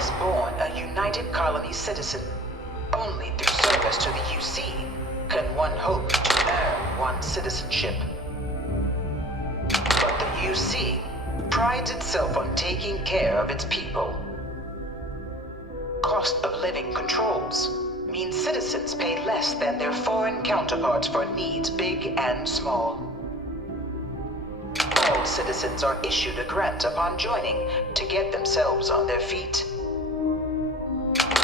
is born a United Colony citizen. Only through service to the UC can one hope to earn one's citizenship. But the UC prides itself on taking care of its people. Cost of living controls mean citizens pay less than their foreign counterparts for needs big and small. All citizens are issued a grant upon joining to get themselves on their feet.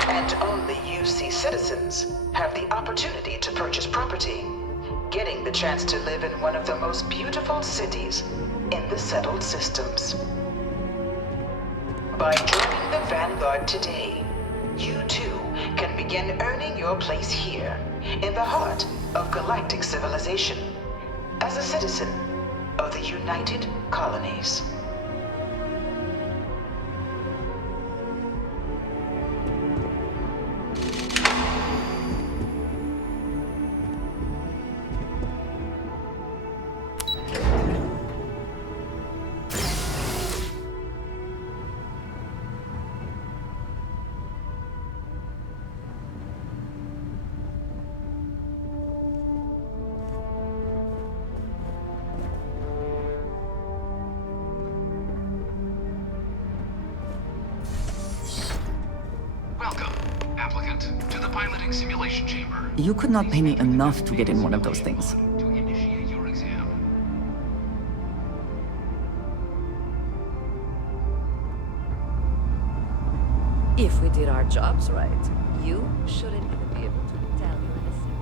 And only UC citizens have the opportunity to purchase property, getting the chance to live in one of the most beautiful cities in the settled systems. By joining the Vanguard today, you too can begin earning your place here, in the heart of galactic civilization, as a citizen of the United Colonies. Simulation chamber. You could not pay me enough to get in one of those things. To initiate your exam. If we did our jobs right, you shouldn't even be able to tell you're innocent.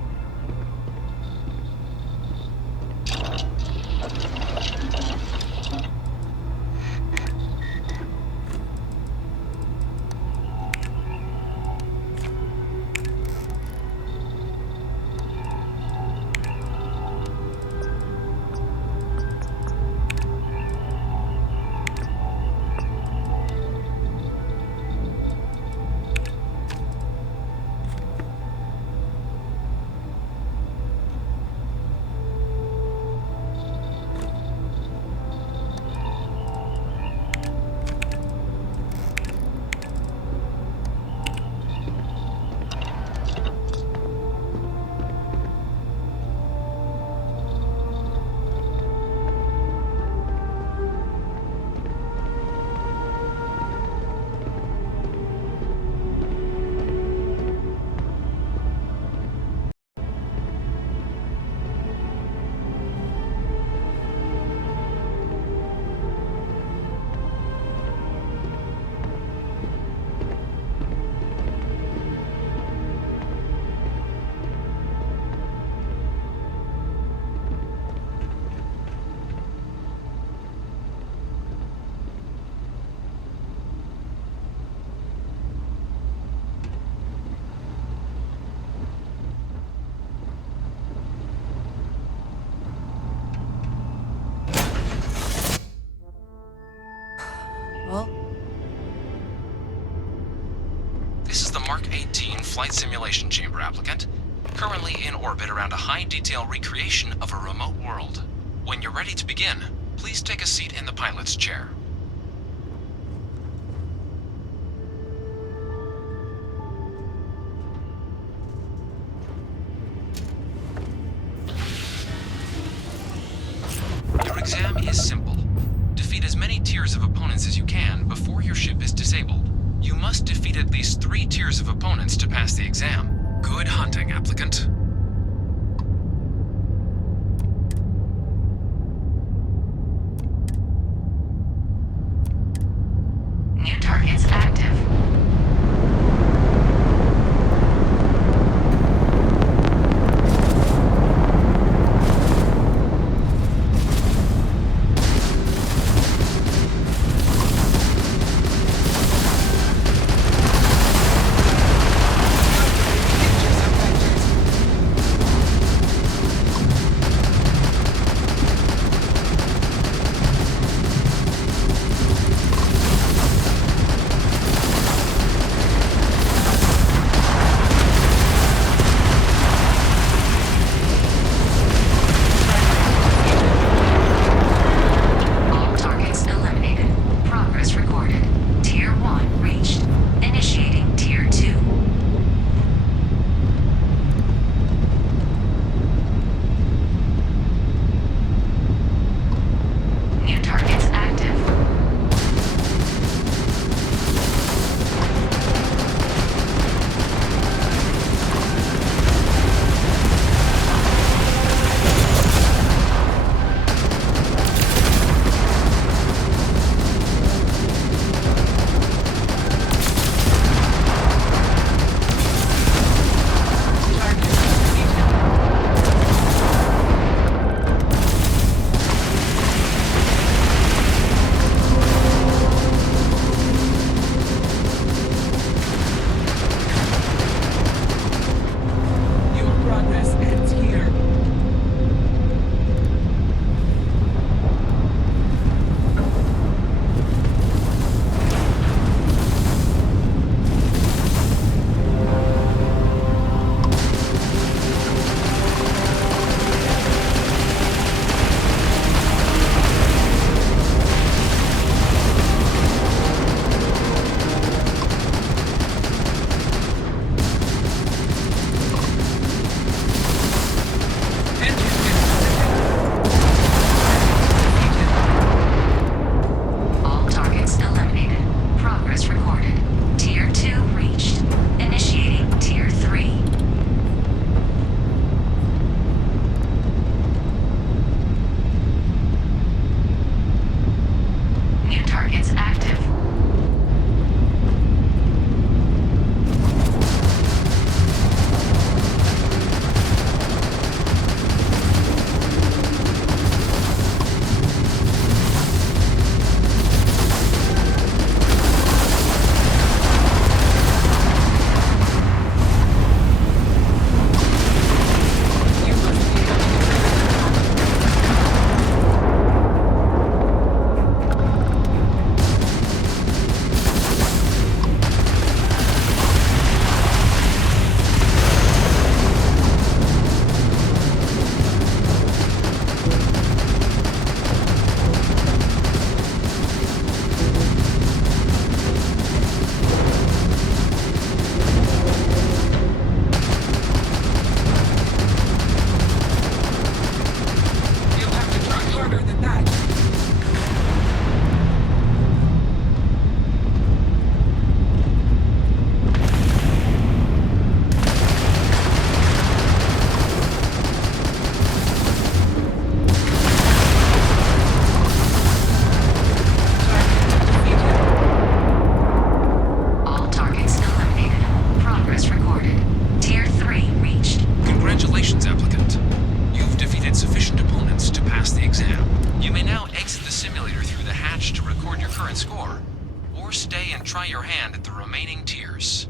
This is the Mark 18 Flight Simulation Chamber applicant, currently in orbit around a high-detail recreation of a remote world. When you're ready to begin, please take a seat in the pilot's chair. Your exam is simple. Defeat as many tiers of opponents as you can before your ship is disabled. You must defeat at least 3 tiers of opponents to pass the exam. Good hunting, applicant. New targets active. defeated sufficient opponents to pass the exam. You may now exit the simulator through the hatch to record your current score, or stay and try your hand at the remaining tiers.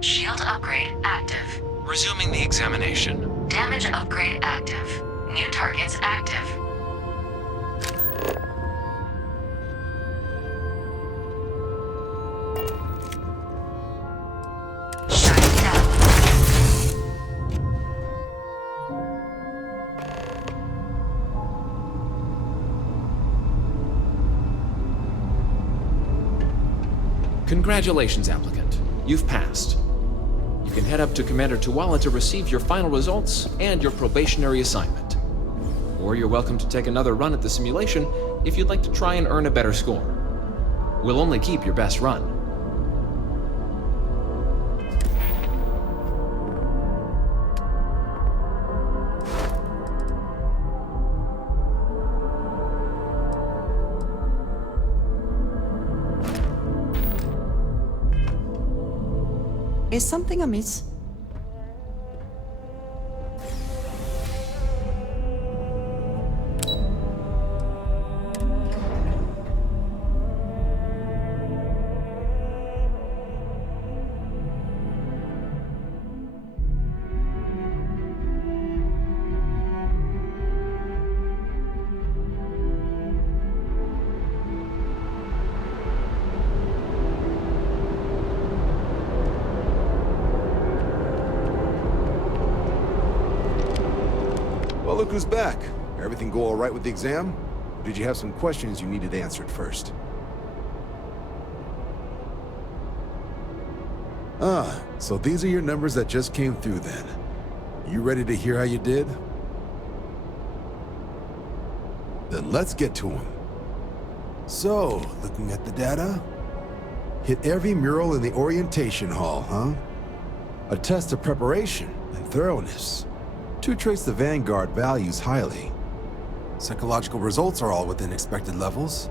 Shield upgrade active. Resuming the examination. Damage upgrade active. New targets active. Shutting down. Congratulations, applicant. You've passed. You can head up to Commander Tuwala to receive your final results and your probationary assignment. Or you're welcome to take another run at the simulation if you'd like to try and earn a better score. We'll only keep your best run. Is something amiss? Well, look who's back. Everything go all right with the exam? Or did you have some questions you needed answered first? Ah, so these are your numbers that just came through then. You ready to hear how you did? Then let's get to them. So, looking at the data, hit every mural in the orientation hall, huh? A test of preparation and thoroughness. 2 traits the Vanguard values highly. Psychological results are all within expected levels.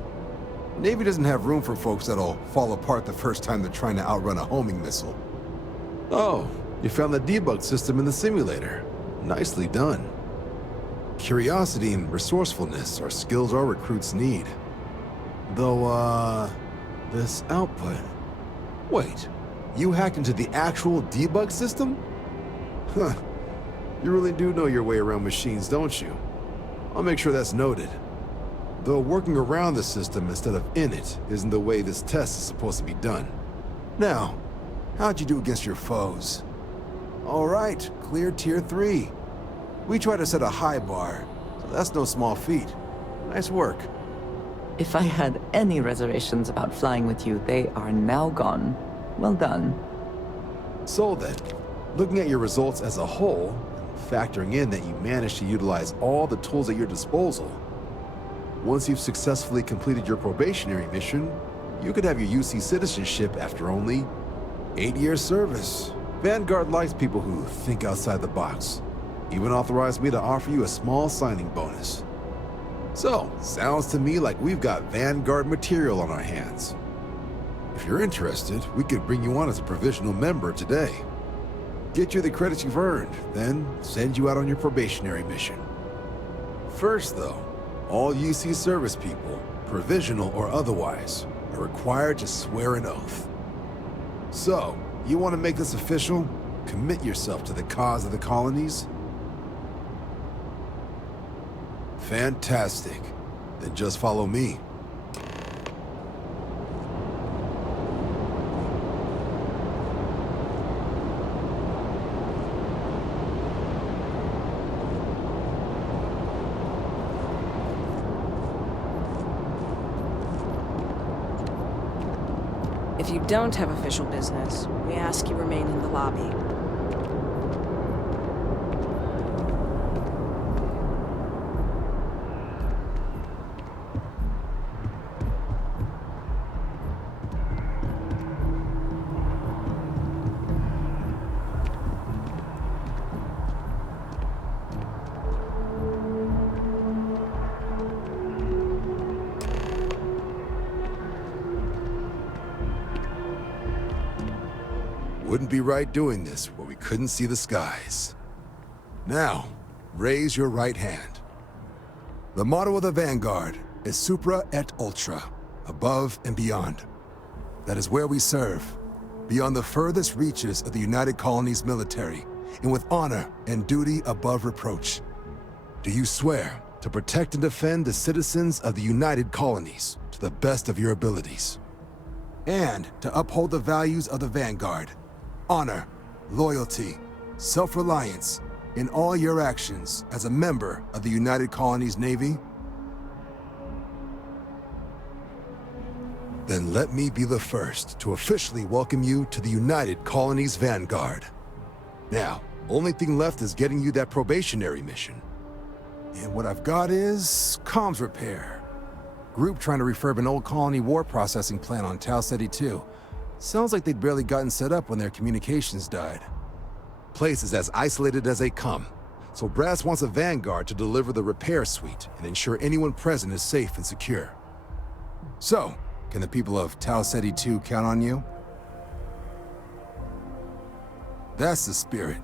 Navy doesn't have room for folks that'll fall apart the first time they're trying to outrun a homing missile. Oh, you found the debug system in the simulator. Nicely done. Curiosity and resourcefulness are skills our recruits need. Though, this output... Wait, you hacked into the actual debug system? Huh. You really do know your way around machines, don't you? I'll make sure that's noted. Though working around the system instead of in it isn't the way this test is supposed to be done. Now, how'd you do against your foes? All right, clear Tier 3. We try to set a high bar, so that's no small feat. Nice work. If I had any reservations about flying with you, they are now gone. Well done. So then, looking at your results as a whole, factoring in that you managed to utilize all the tools at your disposal. Once you've successfully completed your probationary mission, you could have your UC citizenship after only 8 years service. Vanguard likes people who think outside the box. Even authorized me to offer you a small signing bonus. So, sounds to me like we've got Vanguard material on our hands. If you're interested, we could bring you on as a provisional member today. Get you the credits you've earned, then send you out on your probationary mission. First though, all UC service people, provisional or otherwise, are required to swear an oath. So, you want to make this official? Commit yourself to the cause of the colonies? Fantastic. Then just follow me. If you don't have official business, we ask you remain in the lobby. Wouldn't be right doing this where we couldn't see the skies. Now, raise your right hand. The motto of the Vanguard is Supra et Ultra, above and beyond. That is where we serve, beyond the furthest reaches of the United Colonies military, and with honor and duty above reproach. Do you swear to protect and defend the citizens of the United Colonies to the best of your abilities? And to uphold the values of the Vanguard, honor, loyalty, self-reliance in all your actions as a member of the United Colonies Navy? Then let me be the first to officially welcome you to the United Colonies Vanguard. Now, only thing left is getting you that probationary mission. And what I've got is comms repair. Group trying to refurb an old colony war processing plant on Tau Ceti 2. Sounds like they'd barely gotten set up when their communications died. Place is as isolated as they come, so Brass wants a Vanguard to deliver the repair suite and ensure anyone present is safe and secure. So, can the people of Tau Ceti 2 count on you? That's the spirit.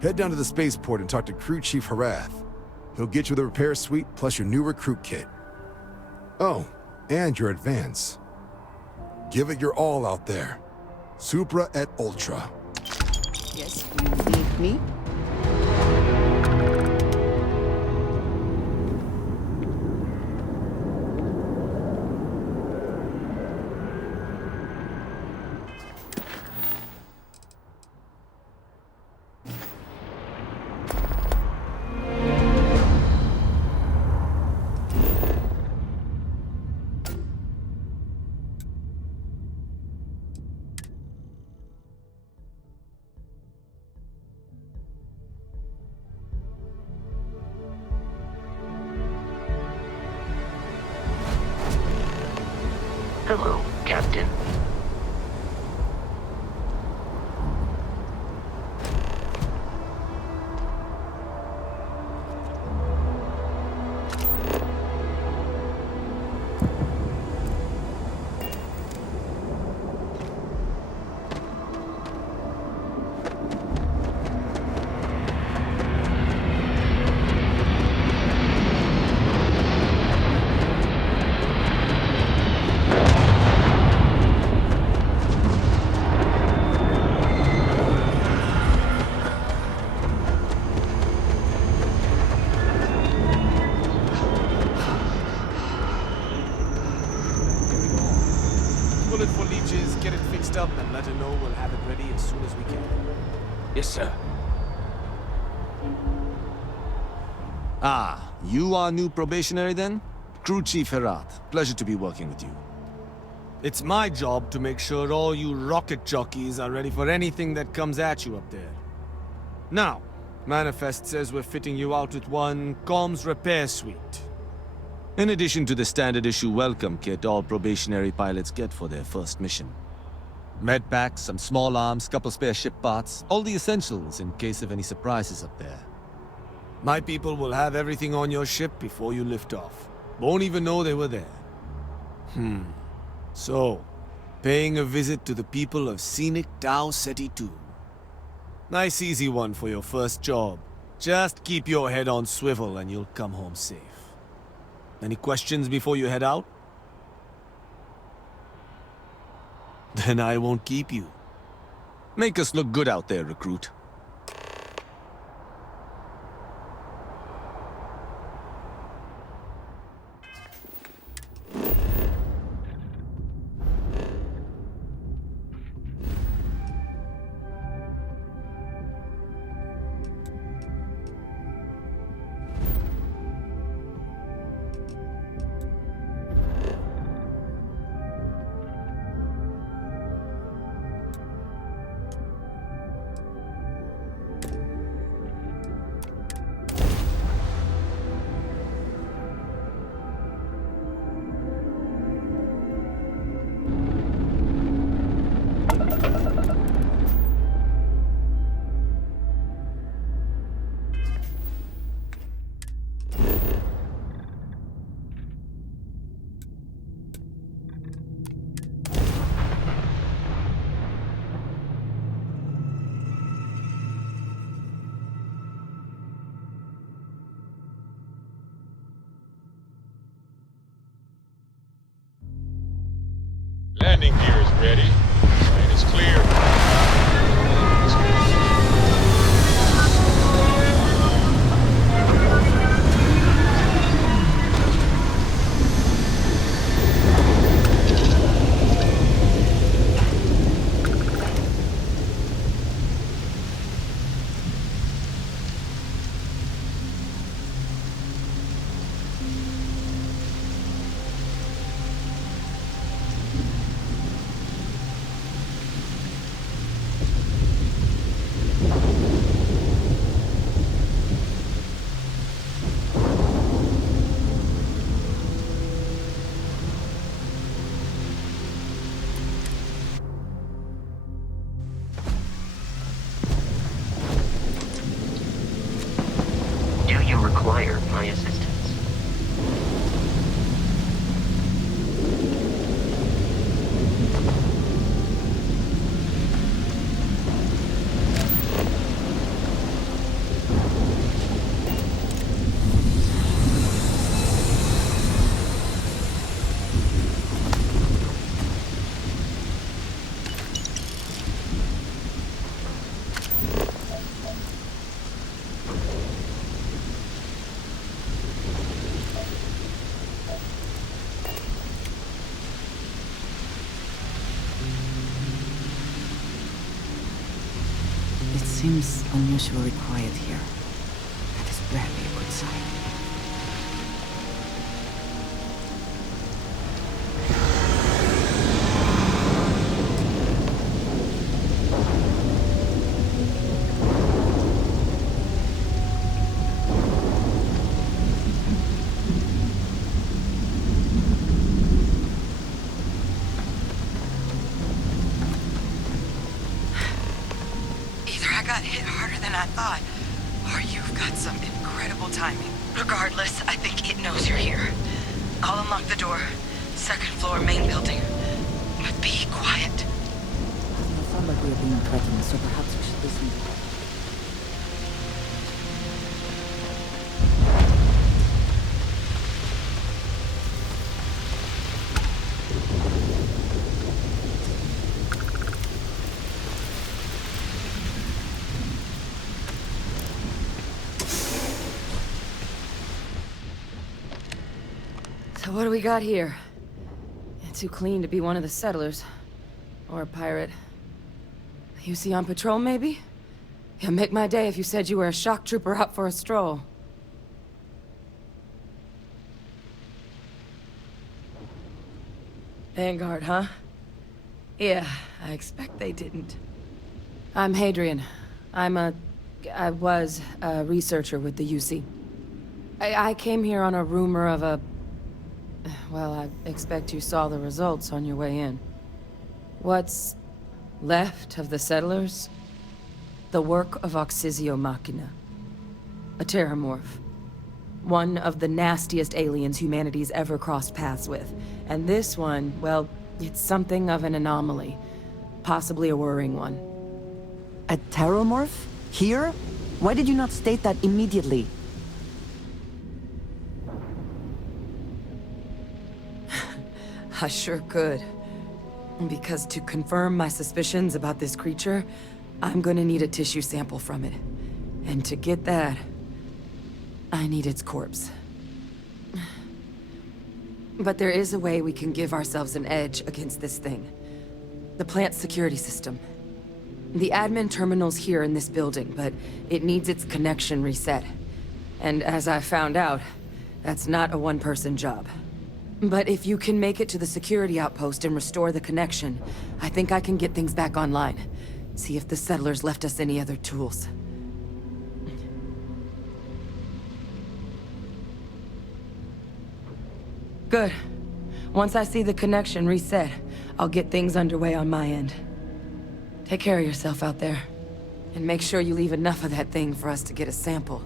Head down to the spaceport and talk to Crew Chief Harath. He'll get you the repair suite plus your new recruit kit. Oh, and your advance. Give it your all out there. Supra et Ultra. Yes, you need me? Hello, Captain. Bullet for leeches, get it fixed up, and let her know we'll have it ready as soon as we can. Yes, sir. Ah, you are new probationary then? Crew Chief Herat, pleasure to be working with you. It's my job to make sure all you rocket jockeys are ready for anything that comes at you up there. Now, Manifest says we're fitting you out with one comms repair suite. In addition to the standard issue welcome kit all probationary pilots get for their first mission. Med packs, some small arms, couple spare ship parts, all the essentials in case of any surprises up there. My people will have everything on your ship before you lift off. Won't even know they were there. So, paying a visit to the people of scenic Tau Ceti 2. Nice easy one for your first job. Just keep your head on swivel and you'll come home safe. Any questions before you head out? Then I won't keep you. Make us look good out there, recruit. Landing gear is ready. Plane is clear. Do you require my assistance? It seems unusually quiet here. That is rarely a good sign. Got hit harder than I thought, or you've got some incredible timing. Regardless, I think it knows you're here. I'll unlock the door. Second floor, main building. But be quiet. It sounds like we are being threatened, so perhaps we should listen. So what do we got here? It's too clean to be one of the settlers. Or a pirate. You see on patrol, maybe? Yeah, make my day if you said you were a shock trooper out for a stroll. Vanguard, huh? Yeah, I expect they didn't. I'm Hadrian. I'm a I was a researcher with the UC. I came here on a rumor of a... Well, I expect you saw the results on your way in. What's left of the settlers? The work of Oxysio Machina. A terramorph. One of the nastiest aliens humanity's ever crossed paths with. And this one, well, it's something of an anomaly. Possibly a worrying one. A terramorph? Here? Why did you not state that immediately? I sure could. Because to confirm my suspicions about this creature, I'm gonna need a tissue sample from it. And to get that, I need its corpse. But there is a way we can give ourselves an edge against this thing. The plant's security system. The admin terminal's here in this building, but it needs its connection reset. And as I found out, that's not a one-person job. But if you can make it to the security outpost and restore the connection, I think I can get things back online. See if the settlers left us any other tools. Good. Once I see the connection reset, I'll get things underway on my end. Take care of yourself out there. And make sure you leave enough of that thing for us to get a sample.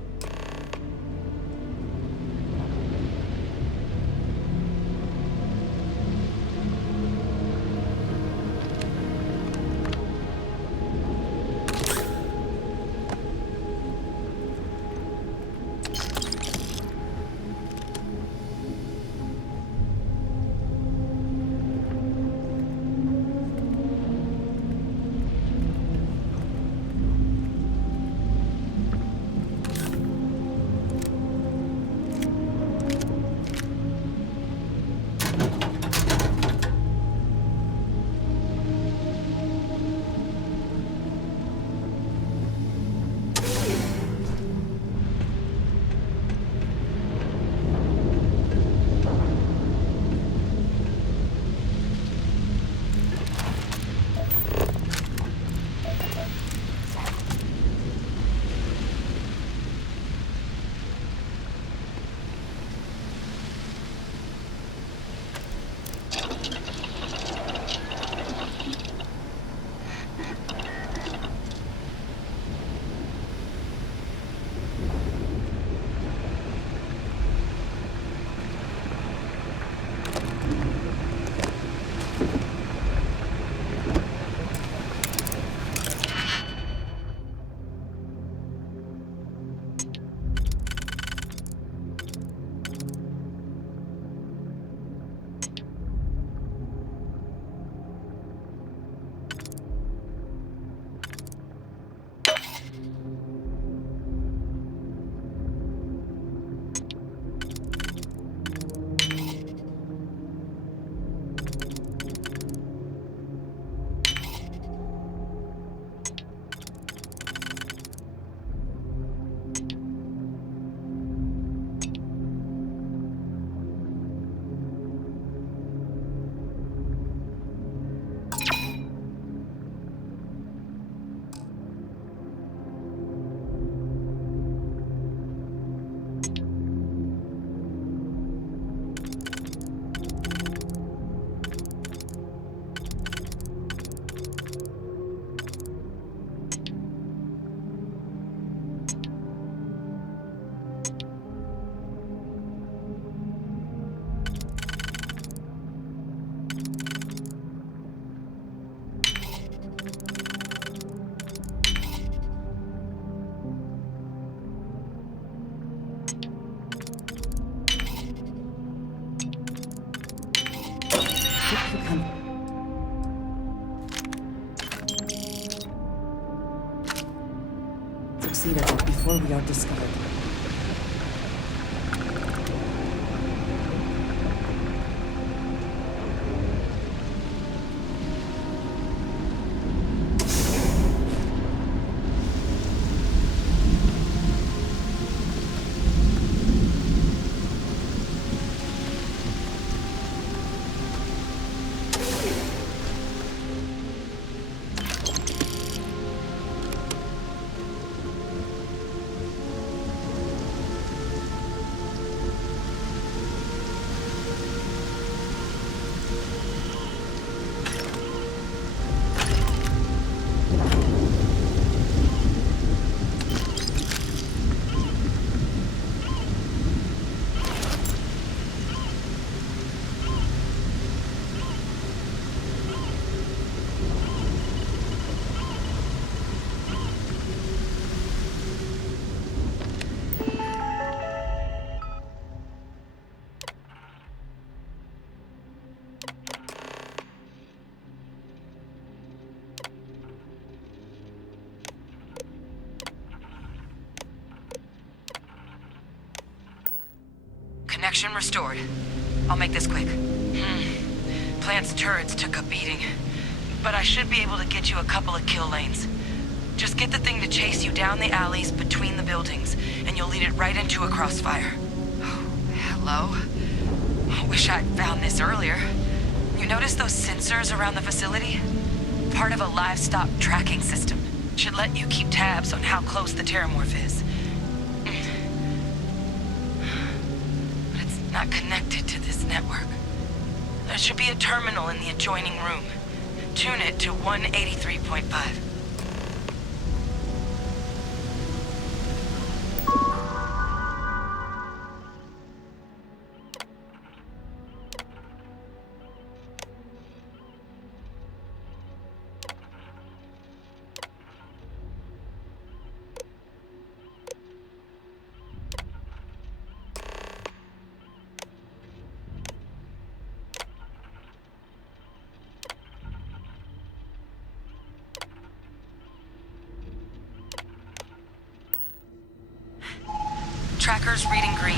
Succeed at that before we are discovered. Connection restored. I'll make this quick. Plant's turrets took a beating, but I should be able to get you a couple of kill lanes. Just get the thing to chase you down the alleys between the buildings, and you'll lead it right into a crossfire. Oh, hello? I wish I'd found this earlier. You notice those sensors around the facility? Part of a livestock tracking system. Should let you keep tabs on how close the terramorph is. But it's not connected to this network. There should be a terminal in the adjoining room. Tune it to 183.5. Tracker's reading green.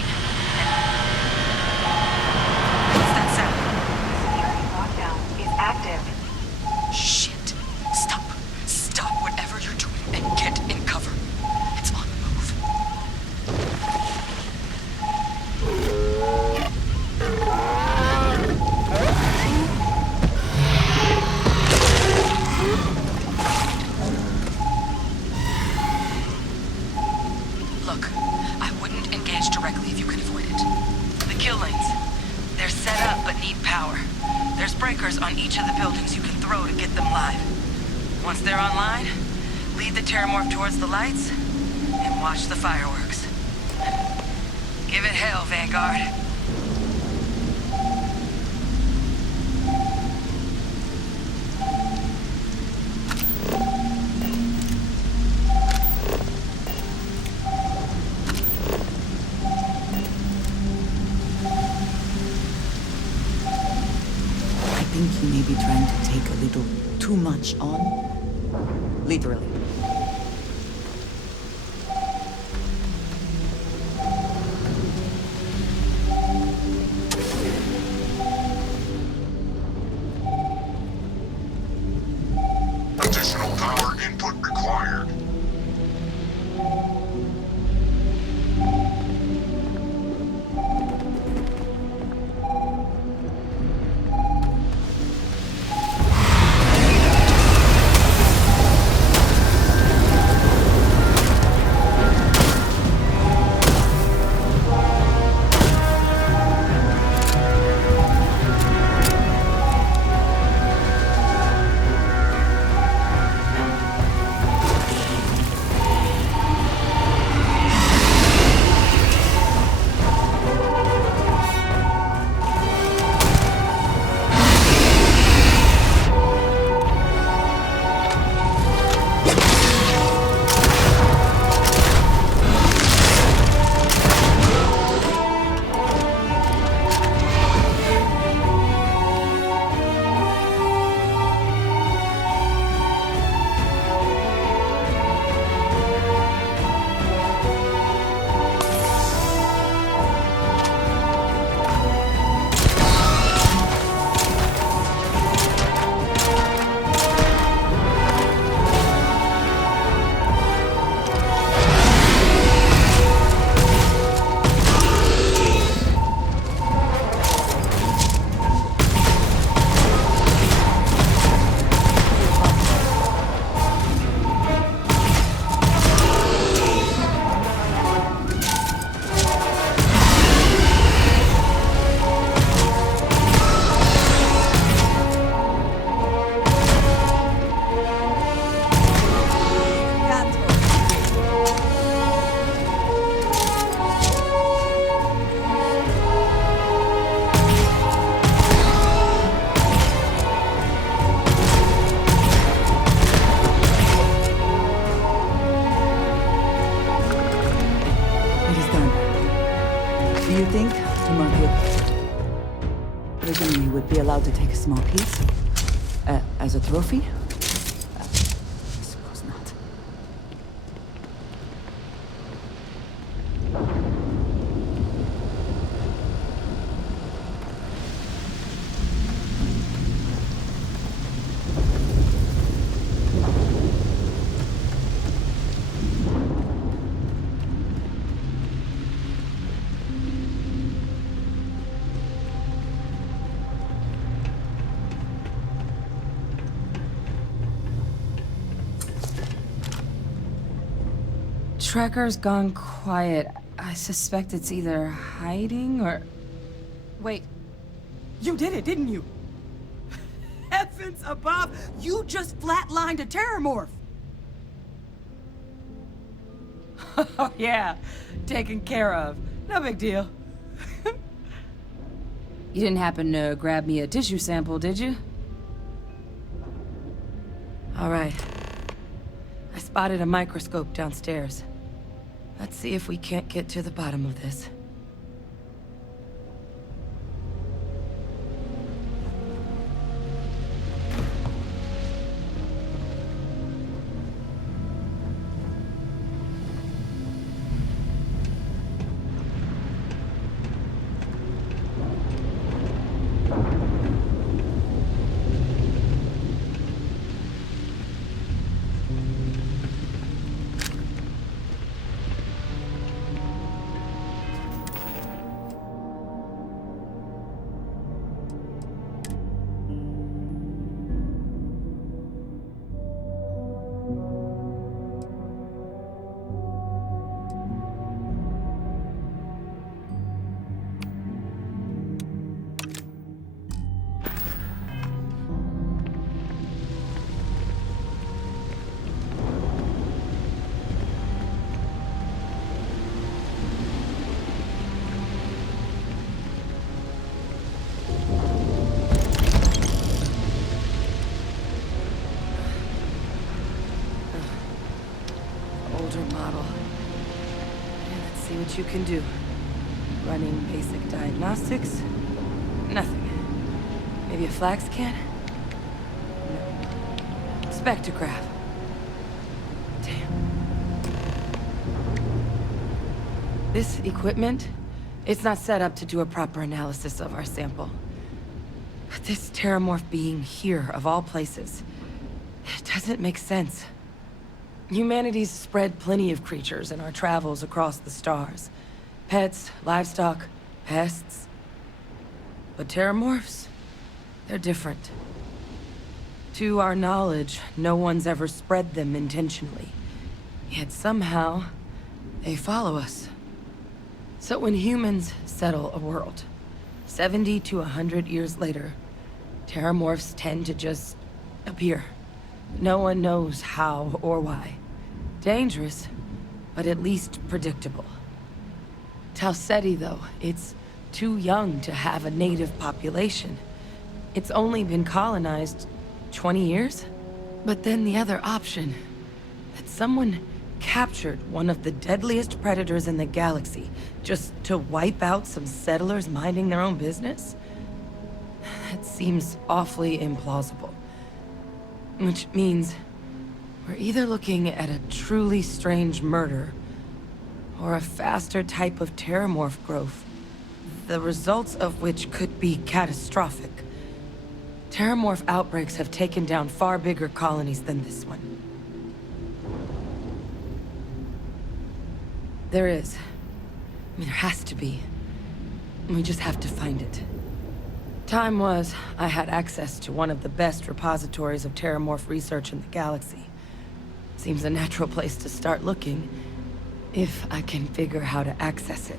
What's that sound? Security lockdown is active. Shit. Stop. Stop whatever you're doing and get in cover. It's on the move. Look, I wouldn't engage directly if you can avoid it. The kill lanes. They're set up but need power. There's breakers on each of the buildings you can throw to get them live. Once they're online, lead the terramorph towards the lights and watch the fireworks. Give it hell, Vanguard. I think you may be trying to take a little too much on. Literally. Additional power input required. Presumably you would be allowed to take a small piece? As a trophy? I suppose not. tracker's gone quiet. I suspect it's either hiding or... Wait. You did it, didn't you? Heavens above! You just flatlined a terramorph! Oh yeah, taken care of. No big deal. You didn't happen to grab me a tissue sample, did you? All right. I spotted a microscope downstairs. Let's see if we can't get to the bottom of this. Model. And let's see what you can do. Running basic diagnostics? Nothing. Maybe a flag scan? No. Spectrograph. Damn. This equipment, it's not set up to do a proper analysis of our sample. But this terramorph being here, of all places, it doesn't make sense. Humanity's spread plenty of creatures in our travels across the stars. Pets, livestock, pests. But terramorphs? They're different. To our knowledge, no one's ever spread them intentionally. Yet somehow, they follow us. So when humans settle a world, 70 to 100 years later, terramorphs tend to just appear. No one knows how or why. Dangerous, but at least predictable. Tau Ceti, though, it's too young to have a native population. It's only been colonized 20 years? But then the other option, that someone captured one of the deadliest predators in the galaxy just to wipe out some settlers minding their own business? That seems awfully implausible. Which means we're either looking at a truly strange murder or a faster type of terramorph growth, the results of which could be catastrophic. Terramorph outbreaks have taken down far bigger colonies than this one. There is. I mean, there has to be. We just have to find it. Time was, I had access to one of the best repositories of terramorph research in the galaxy. Seems a natural place to start looking, if I can figure how to access it.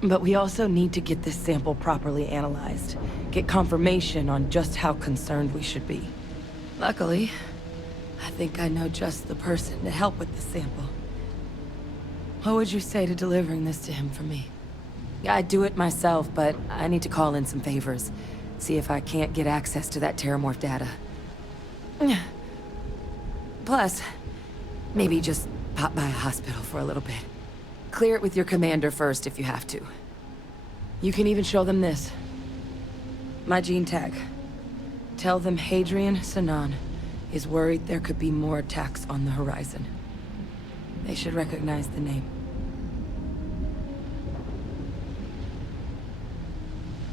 But we also need to get this sample properly analyzed, get confirmation on just how concerned we should be. Luckily, I think I know just the person to help with the sample. What would you say to delivering this to him for me? I'd do it myself, but I need to call in some favors. See if I can't get access to that terramorph data. Plus, maybe just pop by a hospital for a little bit. Clear it with your commander first if you have to. You can even show them this. My gene tag. Tell them Hadrian Sinan is worried there could be more attacks on the horizon. They should recognize the name.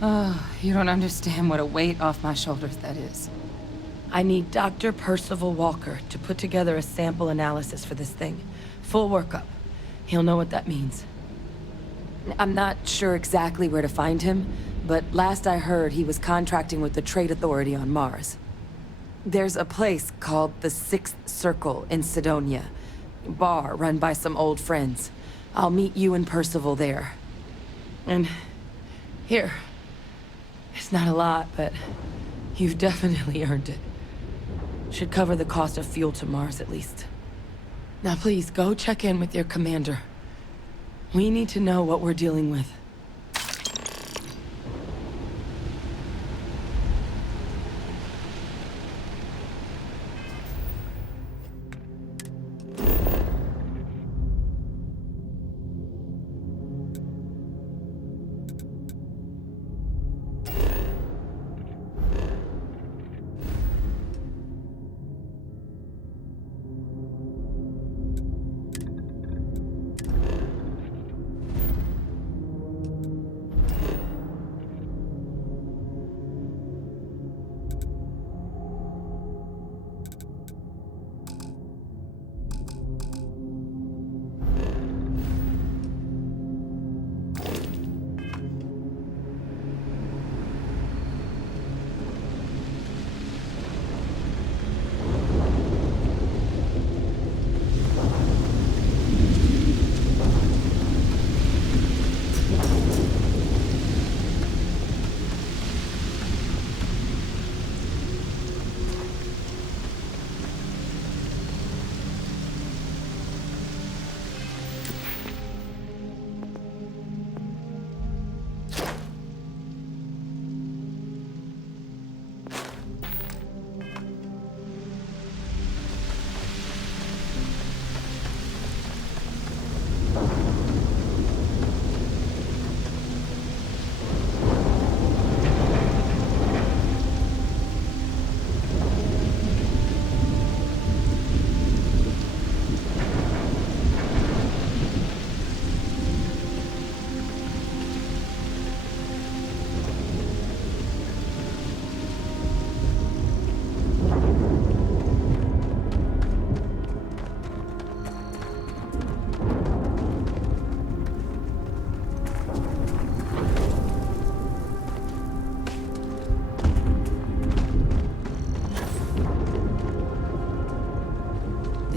Oh, you don't understand what a weight off my shoulders that is. I need Dr. Percival Walker to put together a sample analysis for this thing. Full workup. He'll know what that means. I'm not sure exactly where to find him, but last I heard he was contracting with the Trade Authority on Mars. There's a place called the Sixth Circle in Sidonia. bar run by some old friends. I'll meet you and Percival there. And here. It's not a lot, but you've definitely earned it. Should cover the cost of fuel to Mars, at least. Now please, go check in with your commander. We need to know what we're dealing with.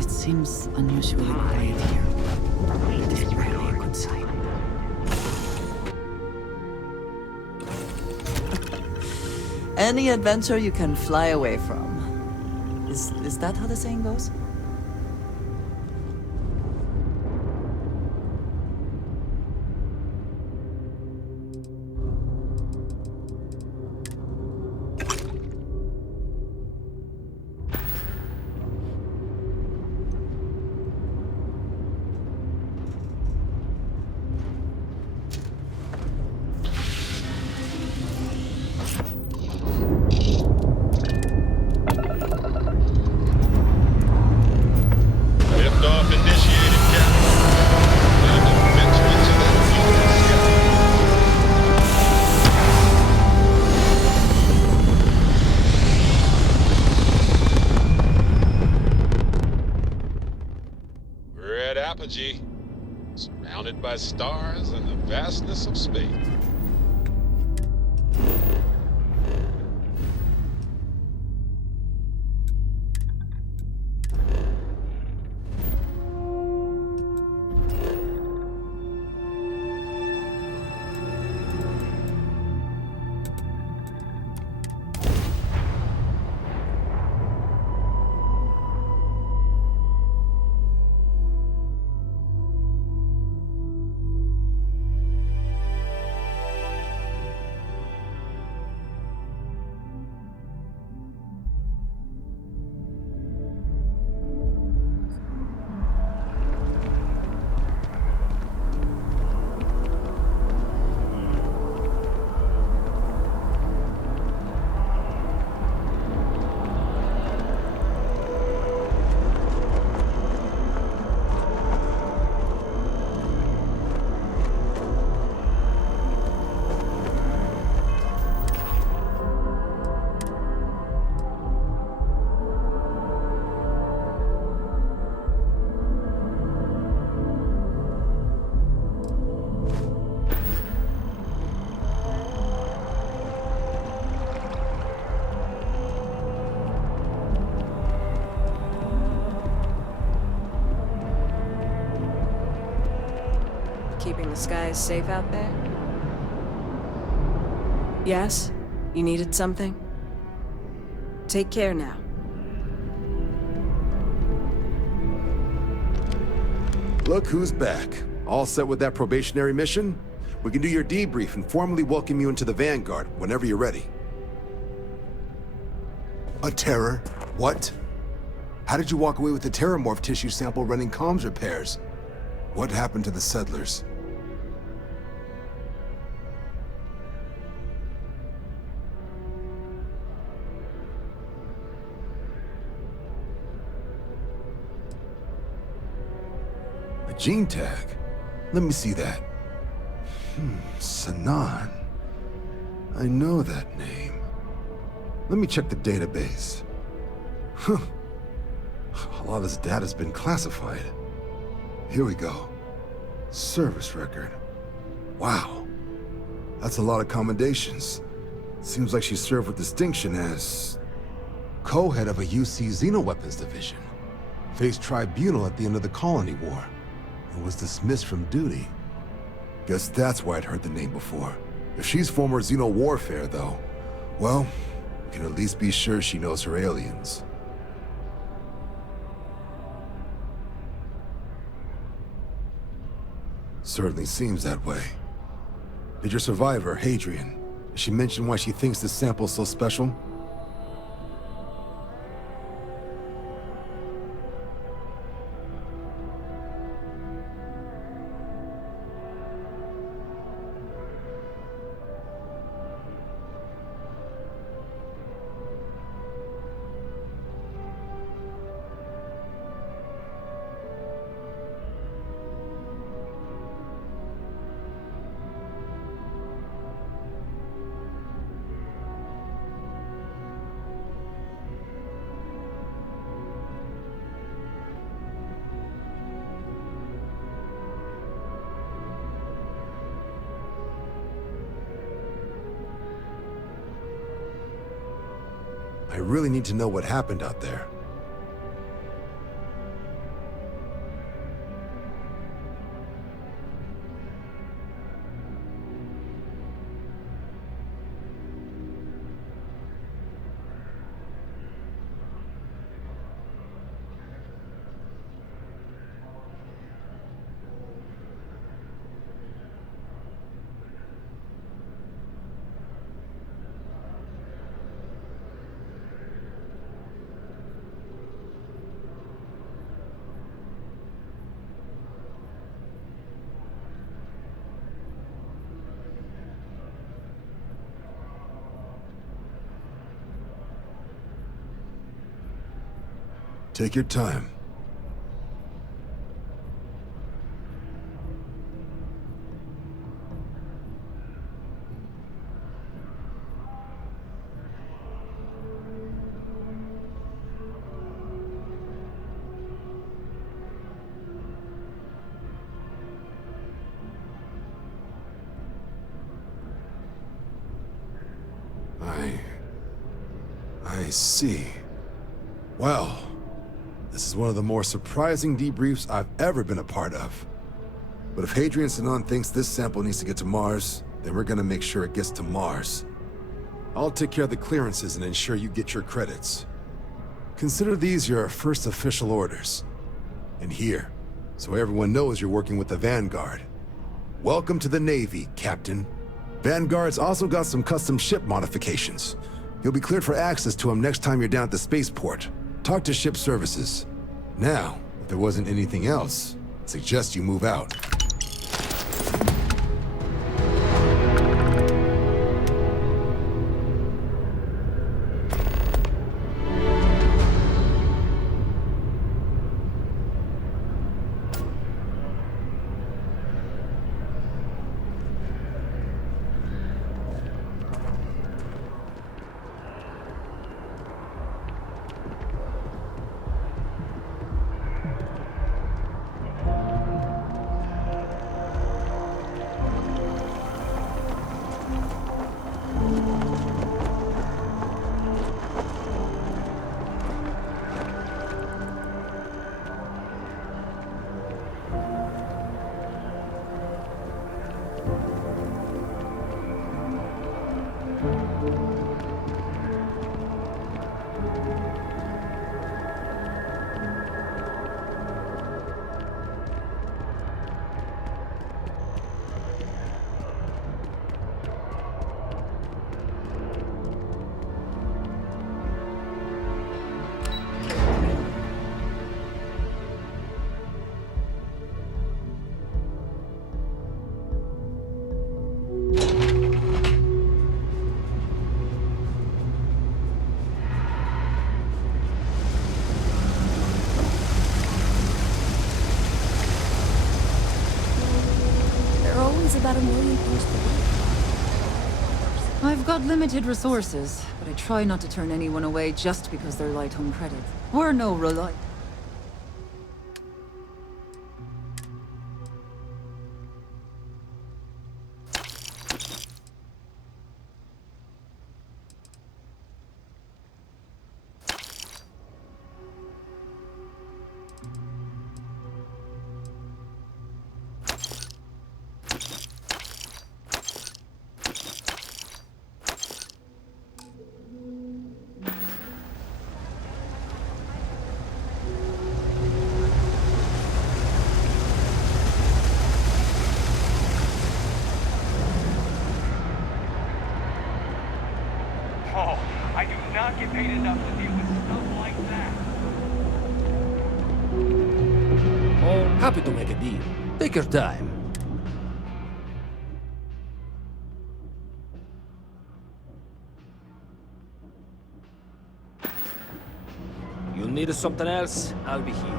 Seems unusually quiet here. It is rarely a good sign. Any adventure you can fly away from. Is that how the saying goes? Surrounded by stars and the vastness of space. Sky is safe out there? Yes? You needed something? Take care now. Look who's back. All set with that probationary mission? We can do your debrief and formally welcome you into the Vanguard whenever you're ready. A terror? What? How did you walk away with the terramorph tissue sample running comms repairs? What happened to the settlers? A gene tag? Let me see that. Sanan. I know that name. Let me check the database. Huh. A lot of this data's been classified. Here we go. Service record. Wow. That's a lot of commendations. Seems like she served with distinction as co-head of a UC Xenoweapons division. Faced tribunal at the end of the Colony War and was dismissed from duty. Guess that's why I'd heard the name before. If she's former Xeno warfare, though, well, we can at least be sure she knows her aliens. Certainly seems that way. Did your survivor, Hadrian, did she mention why she thinks this sample's so special? I really need to know what happened out there. Take your time. I see. Well, this is one of the more surprising debriefs I've ever been a part of. But if Hadrian Sanan thinks this sample needs to get to Mars, then we're gonna make sure it gets to Mars. I'll take care of the clearances and ensure you get your credits. Consider these your first official orders. And here, so everyone knows you're working with the Vanguard. Welcome to the Navy, Captain. Vanguard's also got some custom ship modifications. You'll be cleared for access to them next time you're down at the spaceport. Talk to ship services. Now, if there wasn't anything else, I'd suggest you move out. About $1 million per week. I've got limited resources, but I try not to turn anyone away just because they're light on credit. We're no rely. Oh, I do not get paid enough to deal with stuff like that. Oh, happy to make a deal. Take your time. You need something else? I'll be here.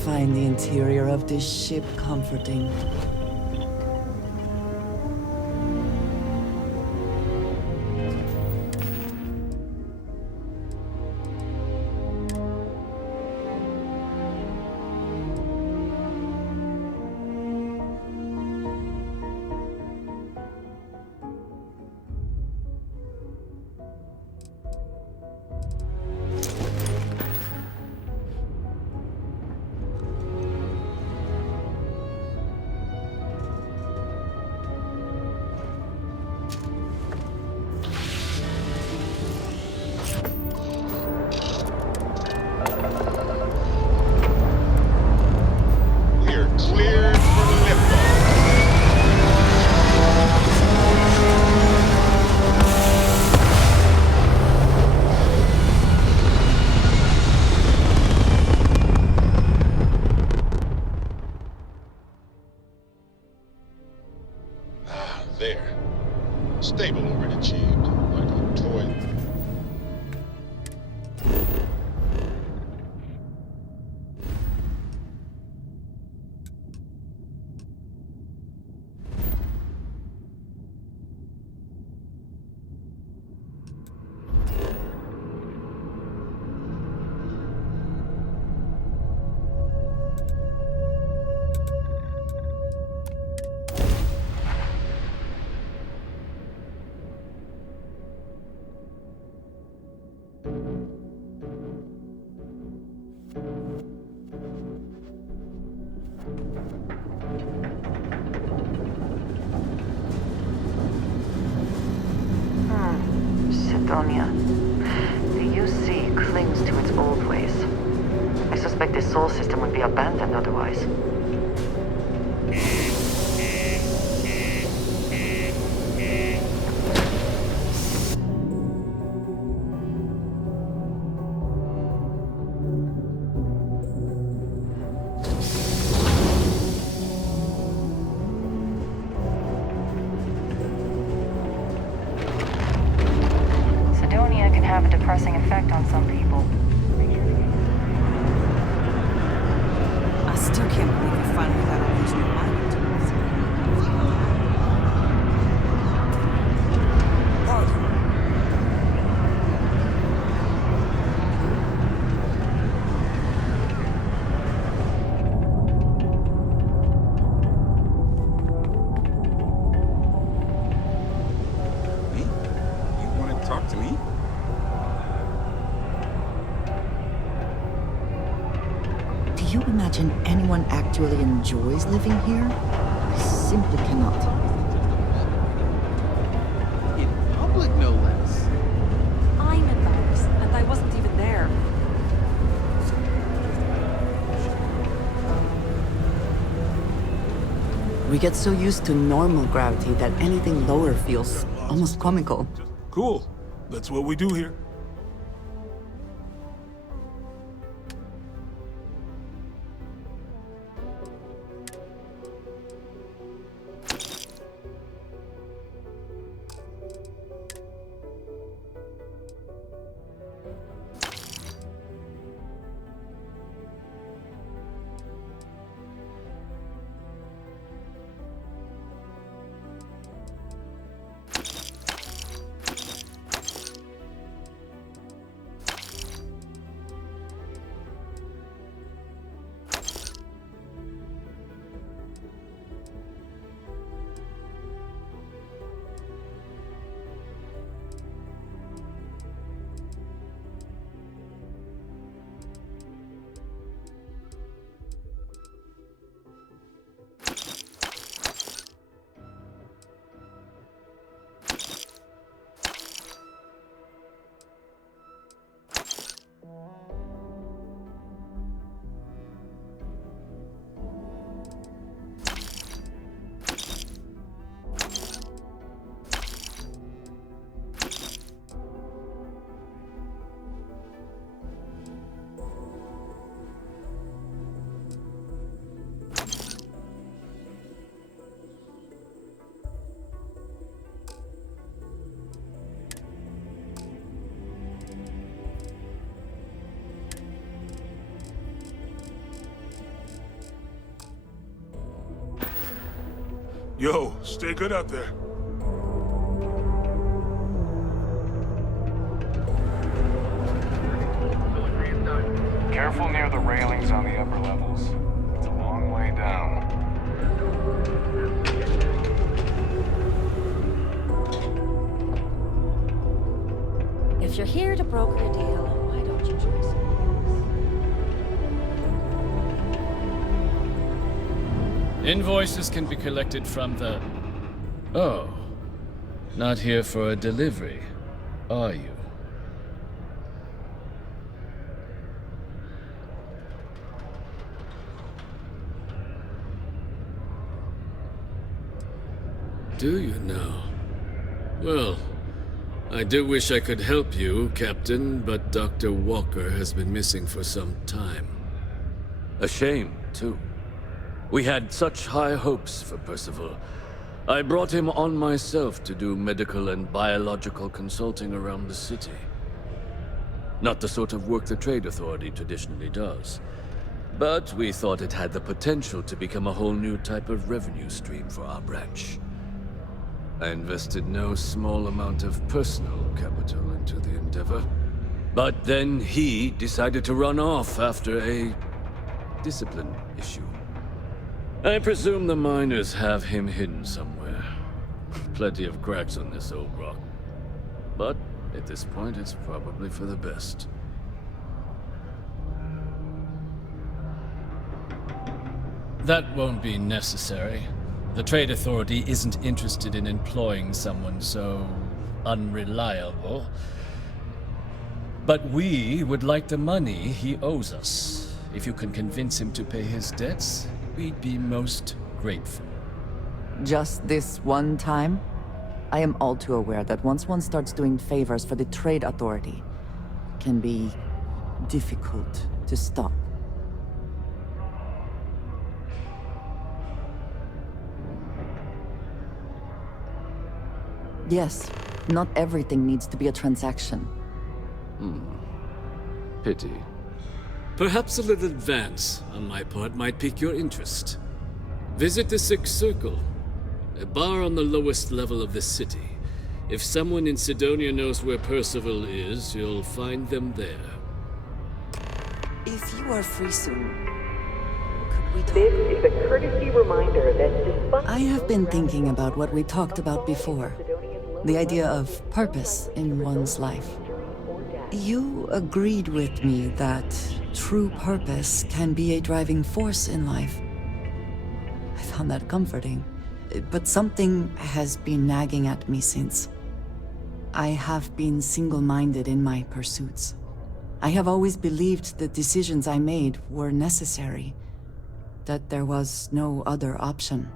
Find the interior of this ship comforting. there. Stable overachieved, like a toy. The UC clings to its old ways. I suspect this soul system would be abandoned otherwise. Have a depressing effect on some people. I still can't believe you finally got all those new items. Me? You want to talk to me? Do you imagine anyone actually enjoys living here? I simply cannot. In public, no less. I'm embarrassed, and I wasn't even there. We get so used to normal gravity that anything lower feels almost comical. Cool. That's what we do here. Yo, stay good out there. Careful near the railings on the upper levels. It's a long way down. If you're here to broker a deal, why don't you join us? Invoices can be collected from the... Oh. Not here for a delivery, are you? Do you now? Well, I do wish I could help you, Captain, but Dr. Walker has been missing for some time. A shame, too. We had such high hopes for Percival. I brought him on myself to do medical and biological consulting around the city. Not the sort of work the Trade Authority traditionally does. But we thought it had the potential to become a whole new type of revenue stream for our branch. I invested no small amount of personal capital into the endeavor. But then he decided to run off after a discipline issue. I presume the miners have him hidden somewhere. Plenty of cracks on this old rock. But at this point, it's probably for the best. That won't be necessary. The Trade Authority isn't interested in employing someone so unreliable. But we would like the money he owes us. If you can convince him to pay his debts, we'd be most grateful. Just this one time? I am all too aware that once one starts doing favors for the Trade Authority, it can be difficult to stop. Yes, not everything needs to be a transaction. Pity. Perhaps a little advance on my part might pique your interest. Visit the Sixth Circle, a bar on the lowest level of the city. If someone in Sidonia knows where Percival is, you'll find them there. If you are free soon, could we talk? This is a courtesy reminder that despite... I have been thinking about what we talked about before. The idea of purpose in one's life. You agreed with me that true purpose can be a driving force in life. I found that comforting. But something has been nagging at me since. I have been single-minded in my pursuits. I have always believed the decisions I made were necessary, that there was no other option.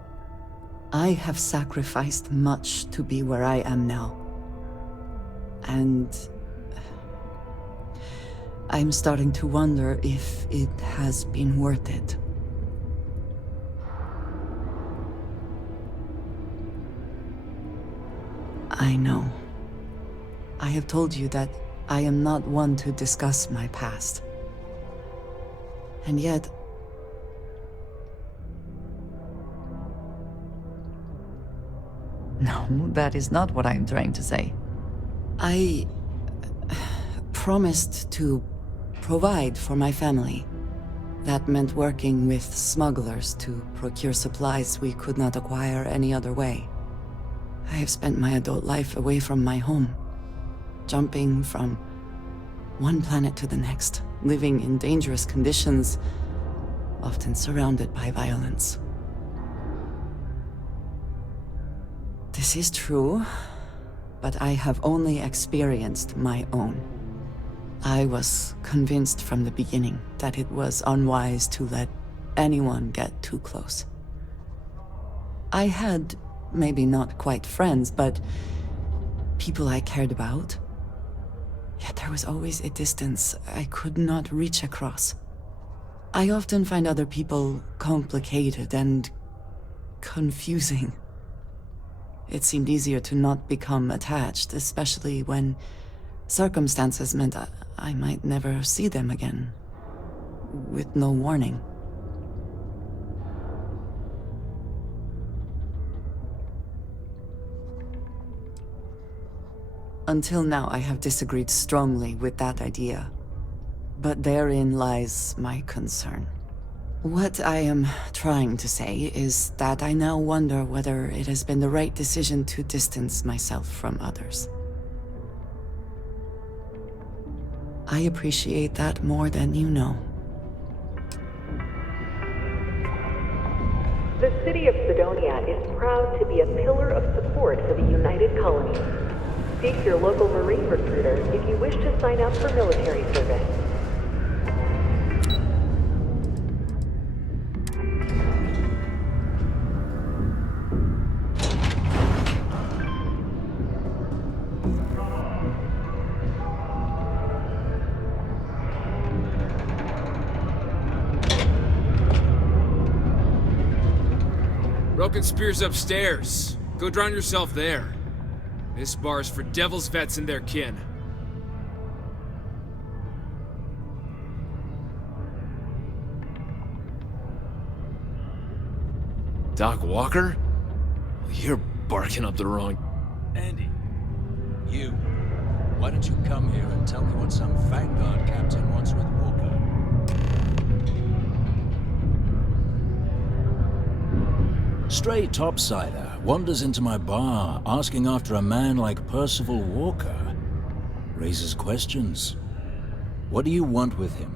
I have sacrificed much to be where I am now. And I'm starting to wonder if it has been worth it. I know. I have told you that I am not one to discuss my past. And yet... No, that is not what I am trying to say. I promised to provide for my family. That meant working with smugglers to procure supplies we could not acquire any other way. I have spent my adult life away from my home, jumping from one planet to the next, living in dangerous conditions, often surrounded by violence. This is true, but I have only experienced my own. I was convinced from the beginning that it was unwise to let anyone get too close. I had, maybe not quite friends, but people I cared about. Yet there was always a distance I could not reach across. I often find other people complicated and confusing. It seemed easier to not become attached, especially when circumstances meant I might never see them again, with no warning. Until now, I have disagreed strongly with that idea. But therein lies my concern. What I am trying to say is that I now wonder whether it has been the right decision to distance myself from others. I appreciate that more than you know. The city of Sidonia is proud to be a pillar of support for the United Colonies. Seek your local Marine recruiter if you wish to sign up for military service. Broken Spear's upstairs. Go drown yourself there. This bar's for devil's vets and their kin. Doc Walker? You're barking up the wrong... Andy, you. Why don't you come here and tell me what some Vanguard captain wants with Walker? Stray topsider wanders into my bar asking after a man like Percival Walker. Raises questions. What do you want with him?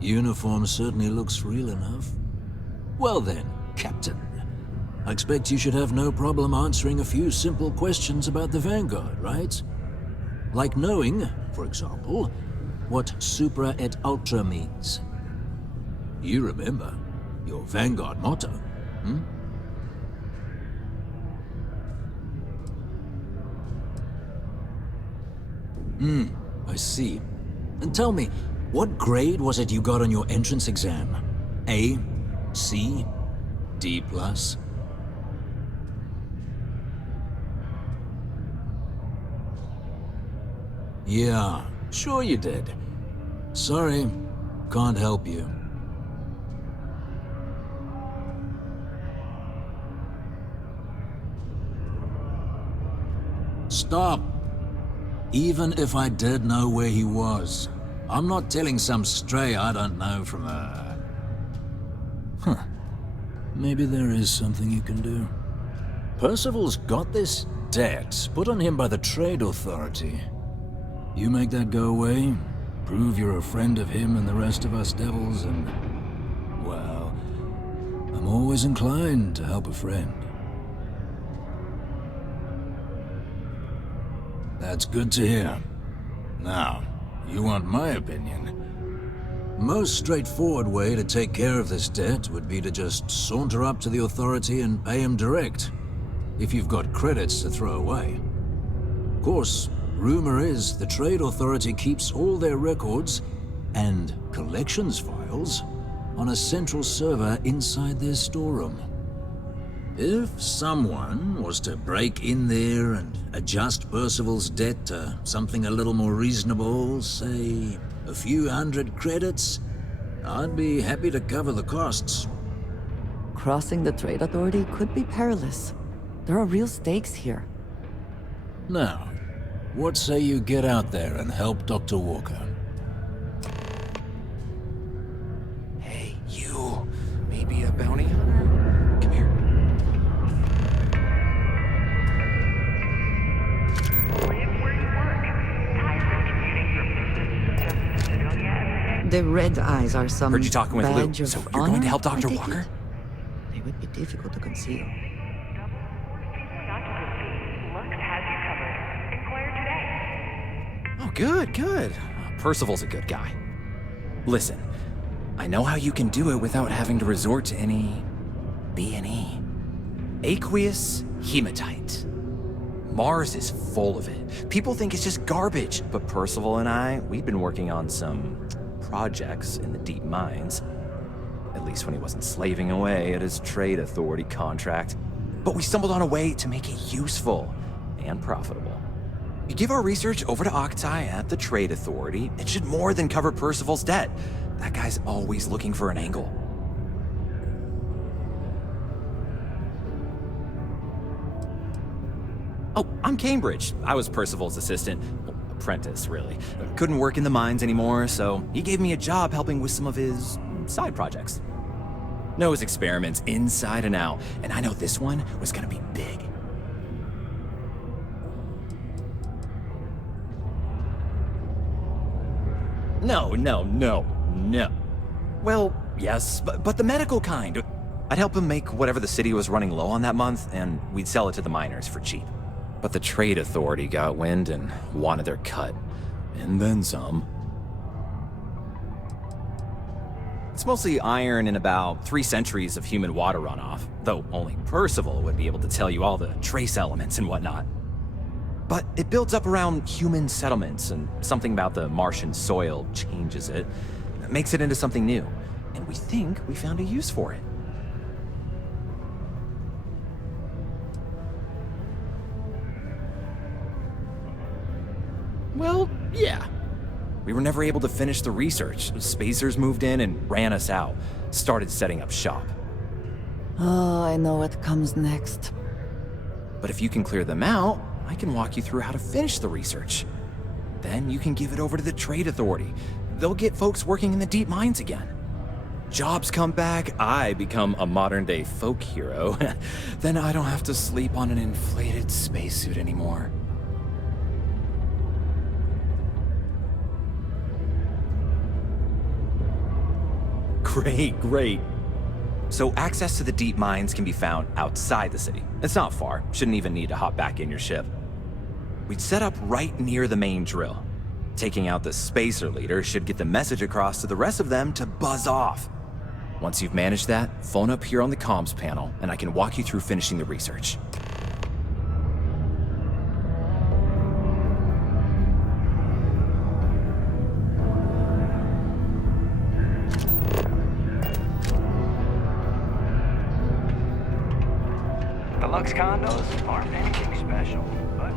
Uniform certainly looks real enough. Well then, Captain. I expect you should have no problem answering a few simple questions about the Vanguard, right? Like knowing, for example, what supra et ultra means. You remember your Vanguard motto, hmm? I see. And tell me, what grade was it you got on your entrance exam? A? C? D+? Yeah, sure you did. Sorry, can't help you. Stop. Even if I did know where he was, I'm not telling some stray I don't know from a... Huh. Maybe there is something you can do. Percival's got this debt put on him by the Trade Authority. You make that go away, prove you're a friend of him and the rest of us devils, and... well, I'm always inclined to help a friend. That's good to hear. Now, you want my opinion? Most straightforward way to take care of this debt would be to just saunter up to the authority and pay him direct, if you've got credits to throw away. Of course, rumor is the Trade Authority keeps all their records and collections files on a central server inside their storeroom. If someone was to break in there and adjust Percival's debt to something a little more reasonable, say a few hundred credits, I'd be happy to cover the costs. Crossing the Trade Authority could be perilous. There are real stakes here. Now, what say you get out there and help Dr. Walker? Hey, you. Maybe a bounty hunter? Come here. The red eyes are some Heard you talking with Lou, badge of so you're going to help honor, Dr. I take Walker? it? They would be difficult to conceal. Oh, good, good. Percival's a good guy. Listen, I know how you can do it without having to resort to any... B&E. Aqueous hematite. Mars is full of it. People think it's just garbage, but Percival and I, we've been working on some projects in the deep mines. At least when he wasn't slaving away at his Trade Authority contract. But we stumbled on a way to make it useful and profitable. You give our research over to Octai at the Trade Authority, it should more than cover Percival's debt. That guy's always looking for an angle. Oh, I'm Cambridge. I was Percival's assistant. Well, apprentice, really. Couldn't work in the mines anymore, so he gave me a job helping with some of his side projects. Knows experiments inside and out, and I know this one was gonna be big. No. Well, yes, but the medical kind. I'd help him make whatever the city was running low on that month, and we'd sell it to the miners for cheap. But the Trade Authority got wind and wanted their cut. And then some. It's mostly iron and about 3 centuries of human water runoff, though only Percival would be able to tell you all the trace elements and whatnot. But it builds up around human settlements, and something about the Martian soil changes it. makes it into something new. And we think we found a use for it. Well, yeah. We were never able to finish the research. Spacers moved in and ran us out. Started setting up shop. Oh, I know what comes next. But if you can clear them out, I can walk you through how to finish the research. Then you can give it over to the Trade Authority. They'll get folks working in the deep mines again. Jobs come back, I become a modern-day folk hero. Then I don't have to sleep on an inflated spacesuit anymore. Great. So access to the deep mines can be found outside the city. It's not far, shouldn't even need to hop back in your ship. We'd set up right near the main drill. Taking out the spacer leader should get the message across to the rest of them to buzz off. Once you've managed that, phone up here on the comms panel, and I can walk you through finishing the research. Deluxe condos aren't anything special, but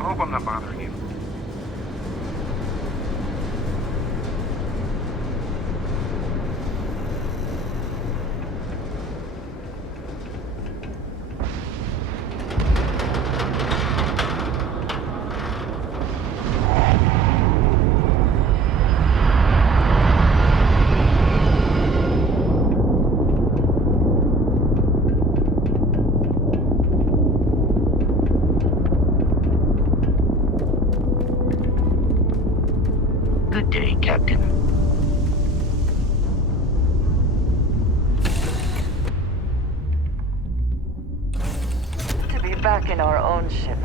I hope I'm not bothering you. Good day, Captain. To be back in our own ship.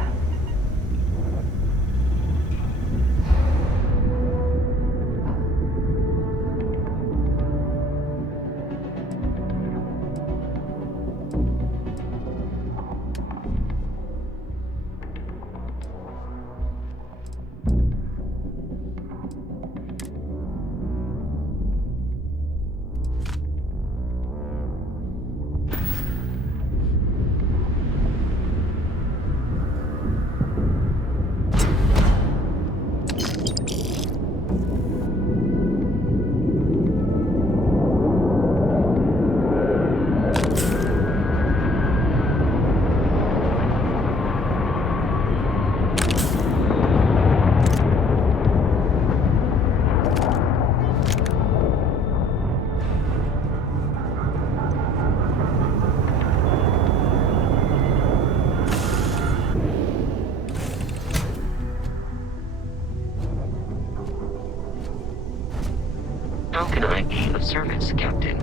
How can I be of service, Captain?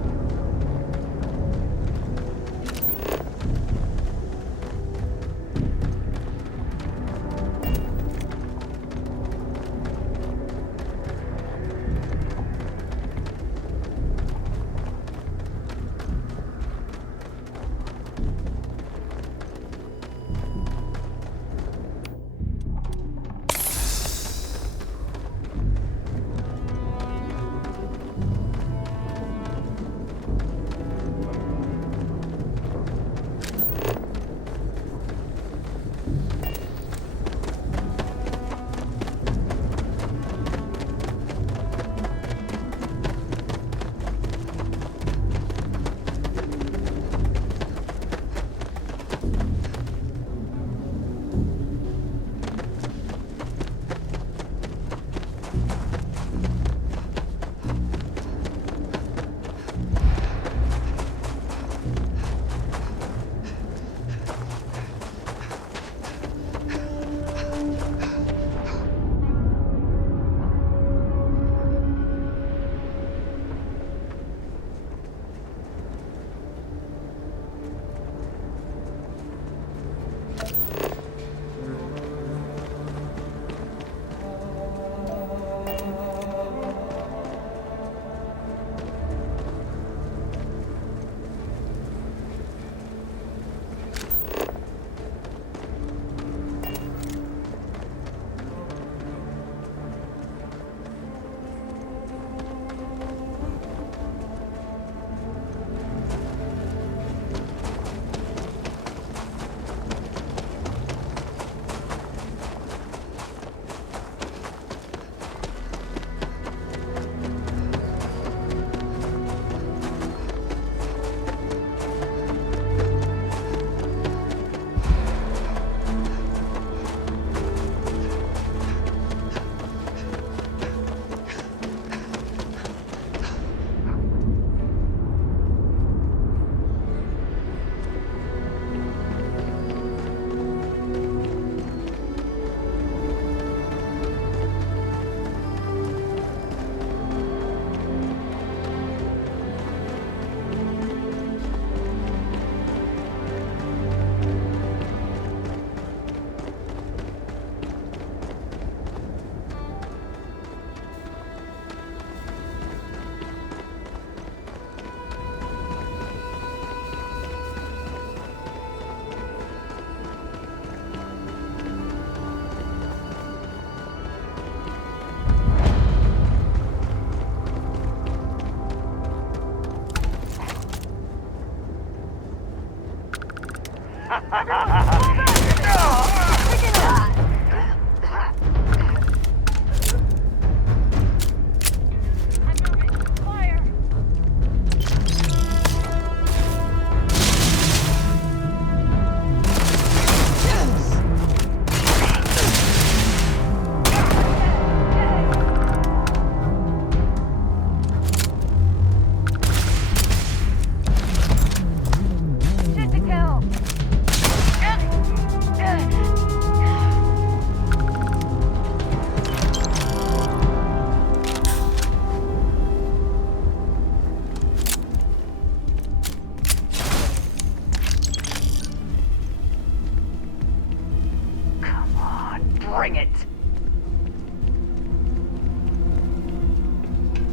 Bring it!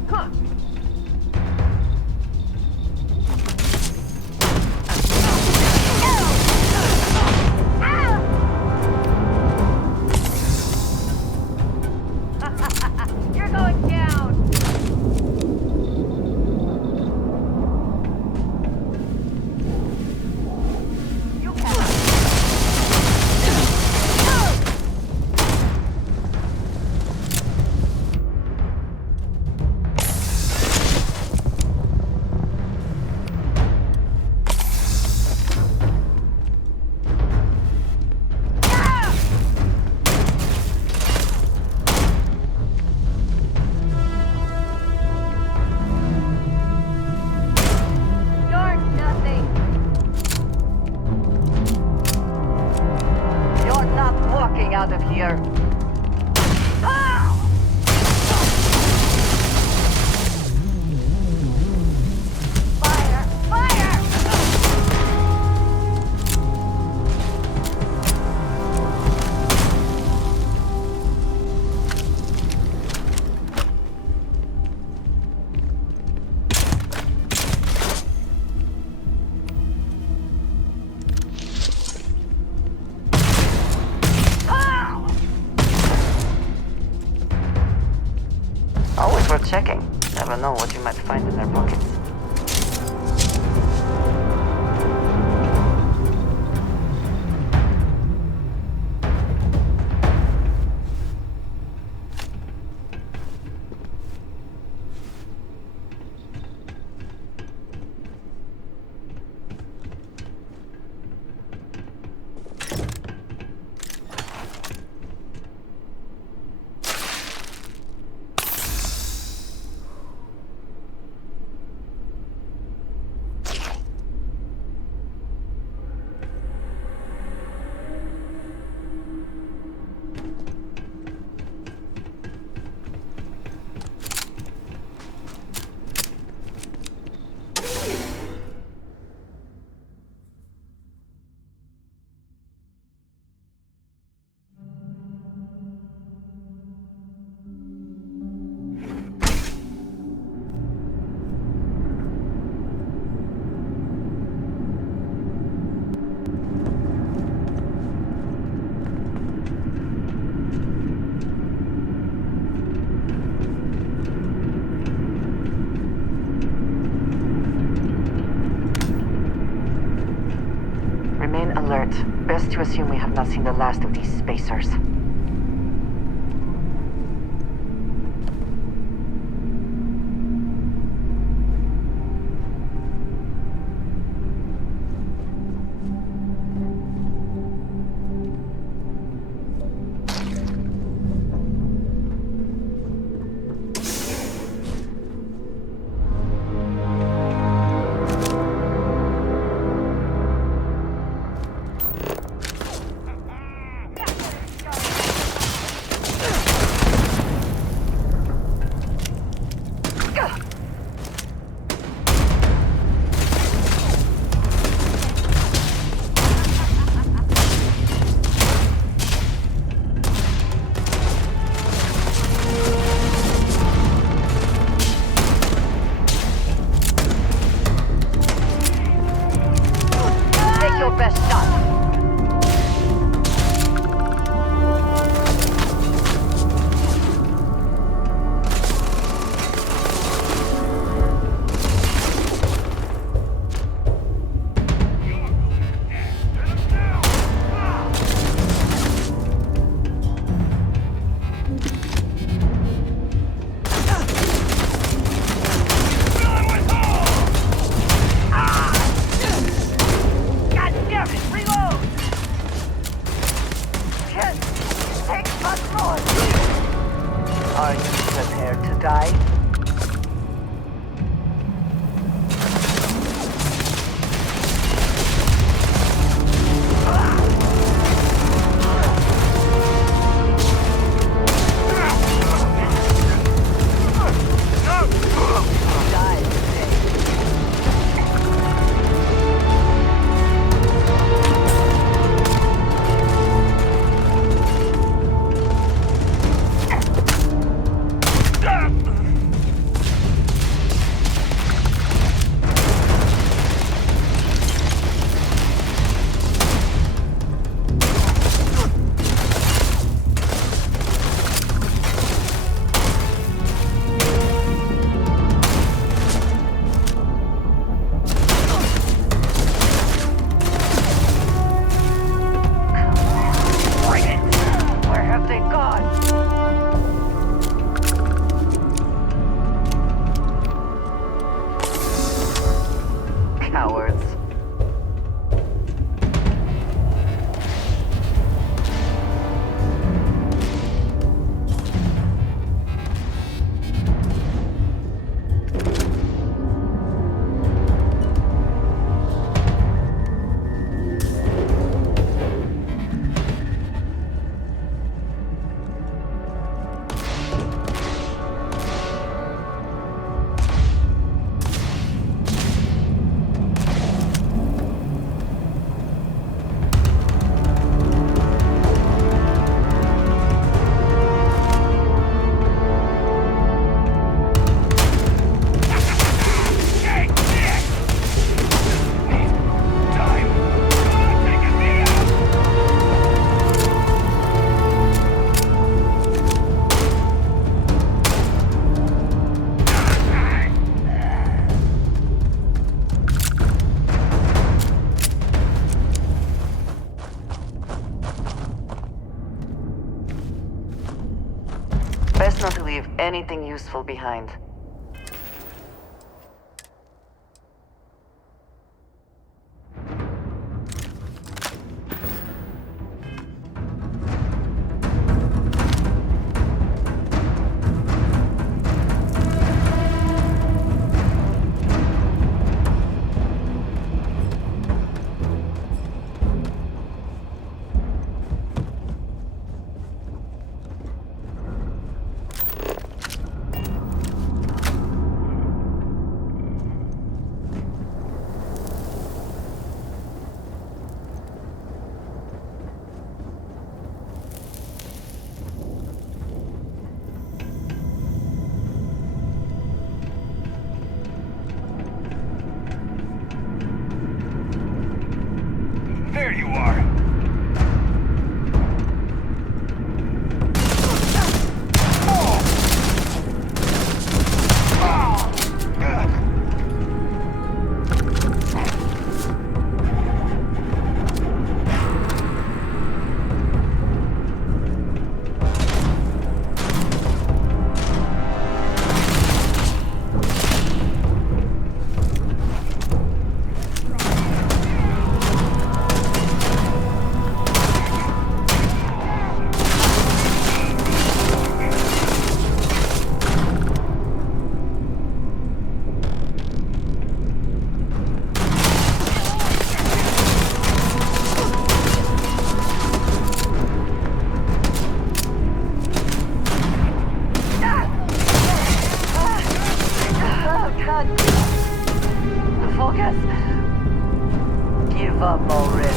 Huh. You're going down! You can. Out of here. Fire! Fire! Always worth checking. Never know what you might find in their pockets. Remain alert. Best to assume we have not seen the last of these spacers. die? Best not to leave anything useful behind. There you are. Focus. Give up already.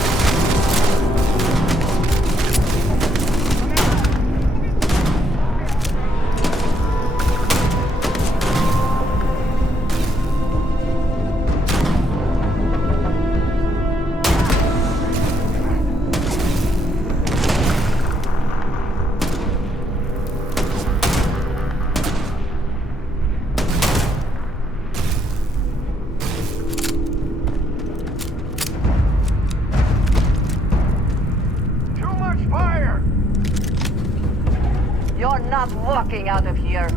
You're not walking out of here.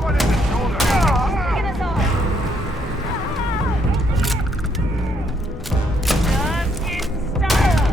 What in the shoulder? Taking us off. Just in style.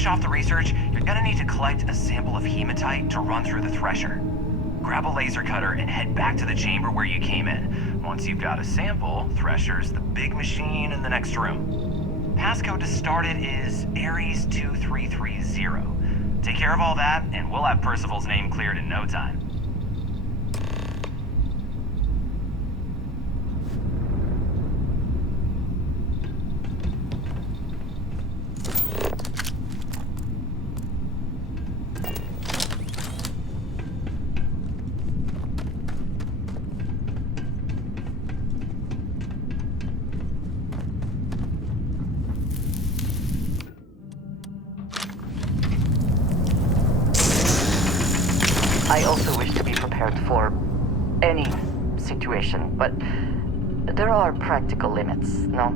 finish off the research, you're gonna need to collect a sample of hematite to run through the thresher. Grab a laser cutter and head back to the chamber where you came in. Once you've got a sample, Thresher's the big machine in the next room. Passcode to start it is Ares 2330. Take care of all that, and we'll have Percival's name cleared in no time. I also wish to be prepared for any situation, but there are practical limits, no?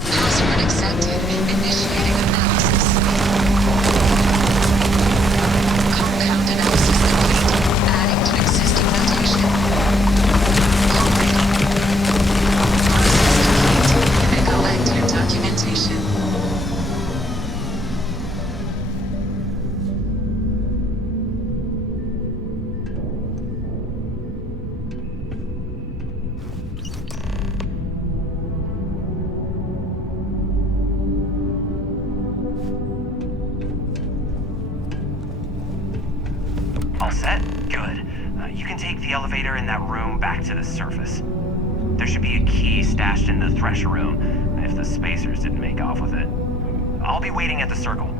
Password accepted. Initiating analysis. Compound analysis complete. Adding to existing notation. Process complete. And collecting documentation. All set? Good. You can take the elevator in that room back to the surface. There should be a key stashed in the Thresher room, if the spacers didn't make off with it. I'll be waiting at the circle.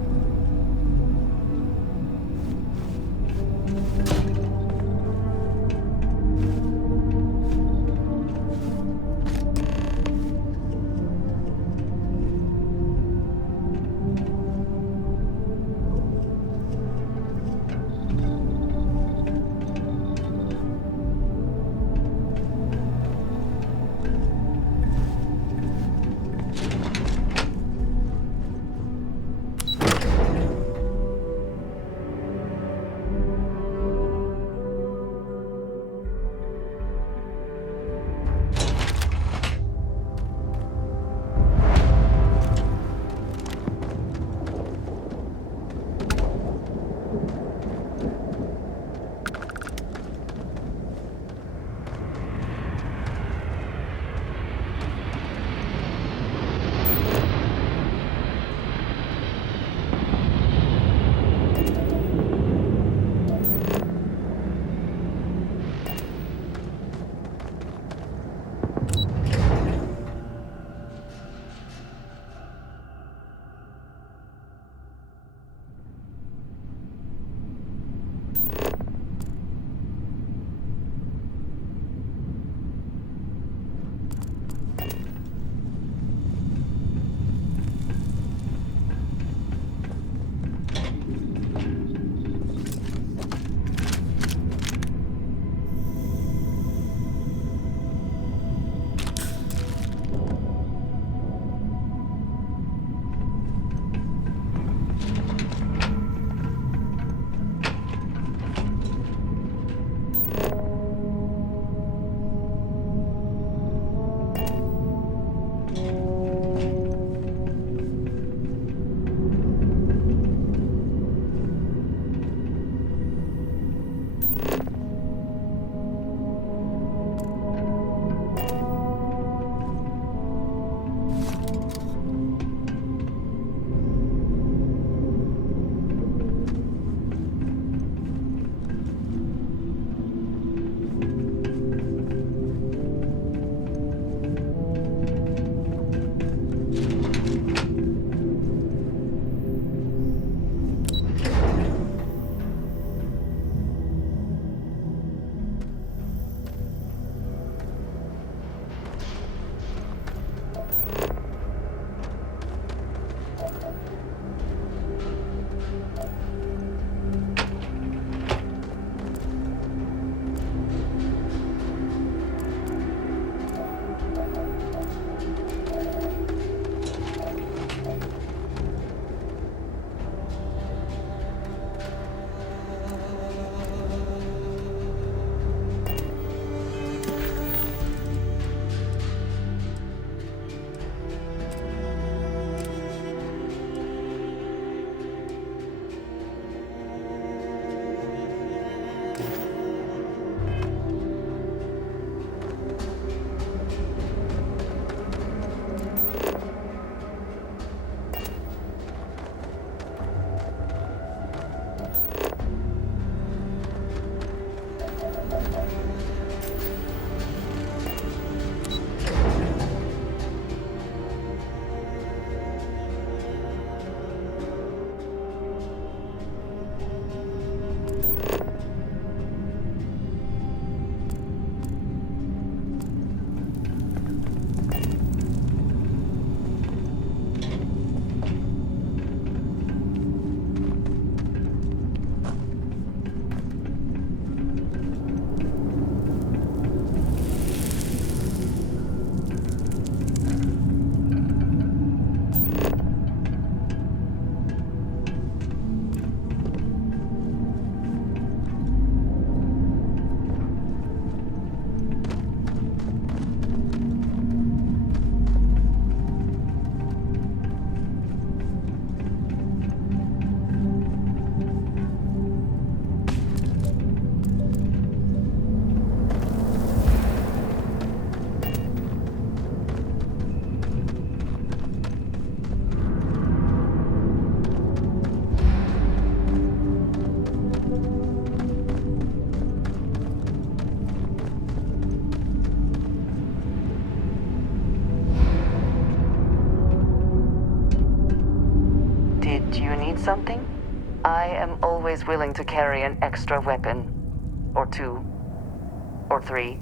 something, I am always willing to carry an extra weapon. Or two. Or three.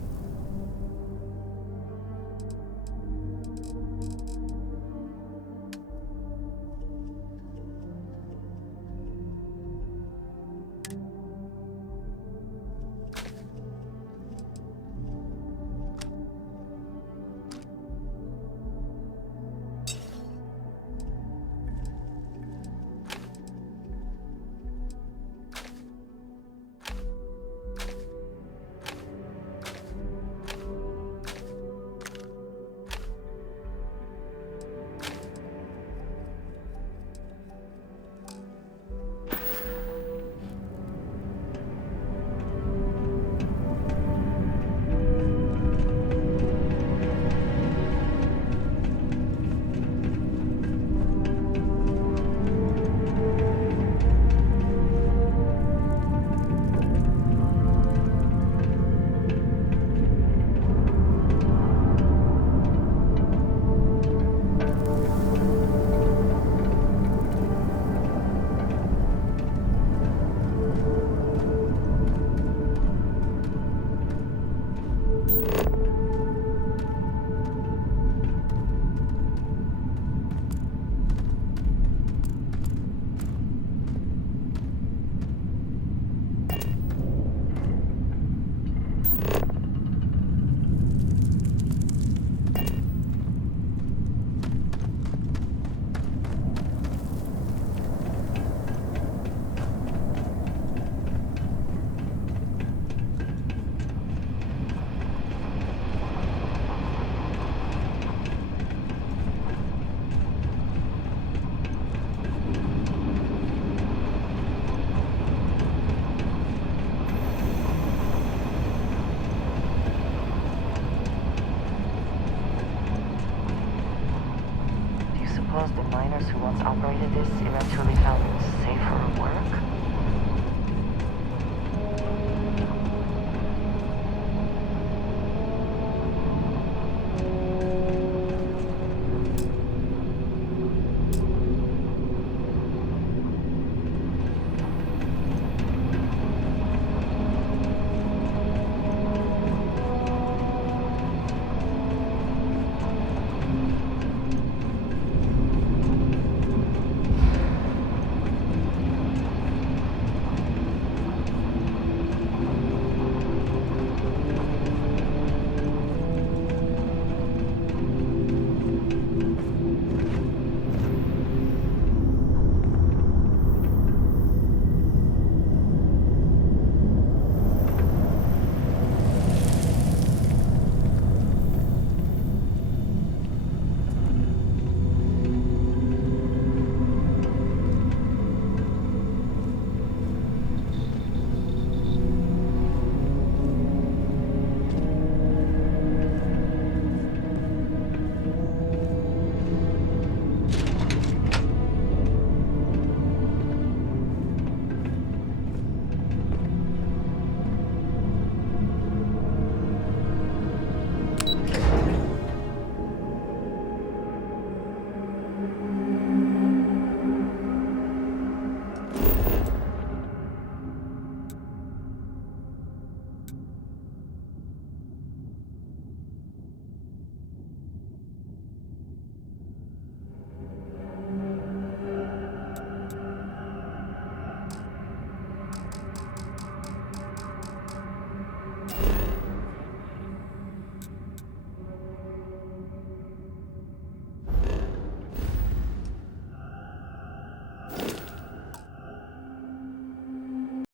The miners who once operated this eventually found safer work?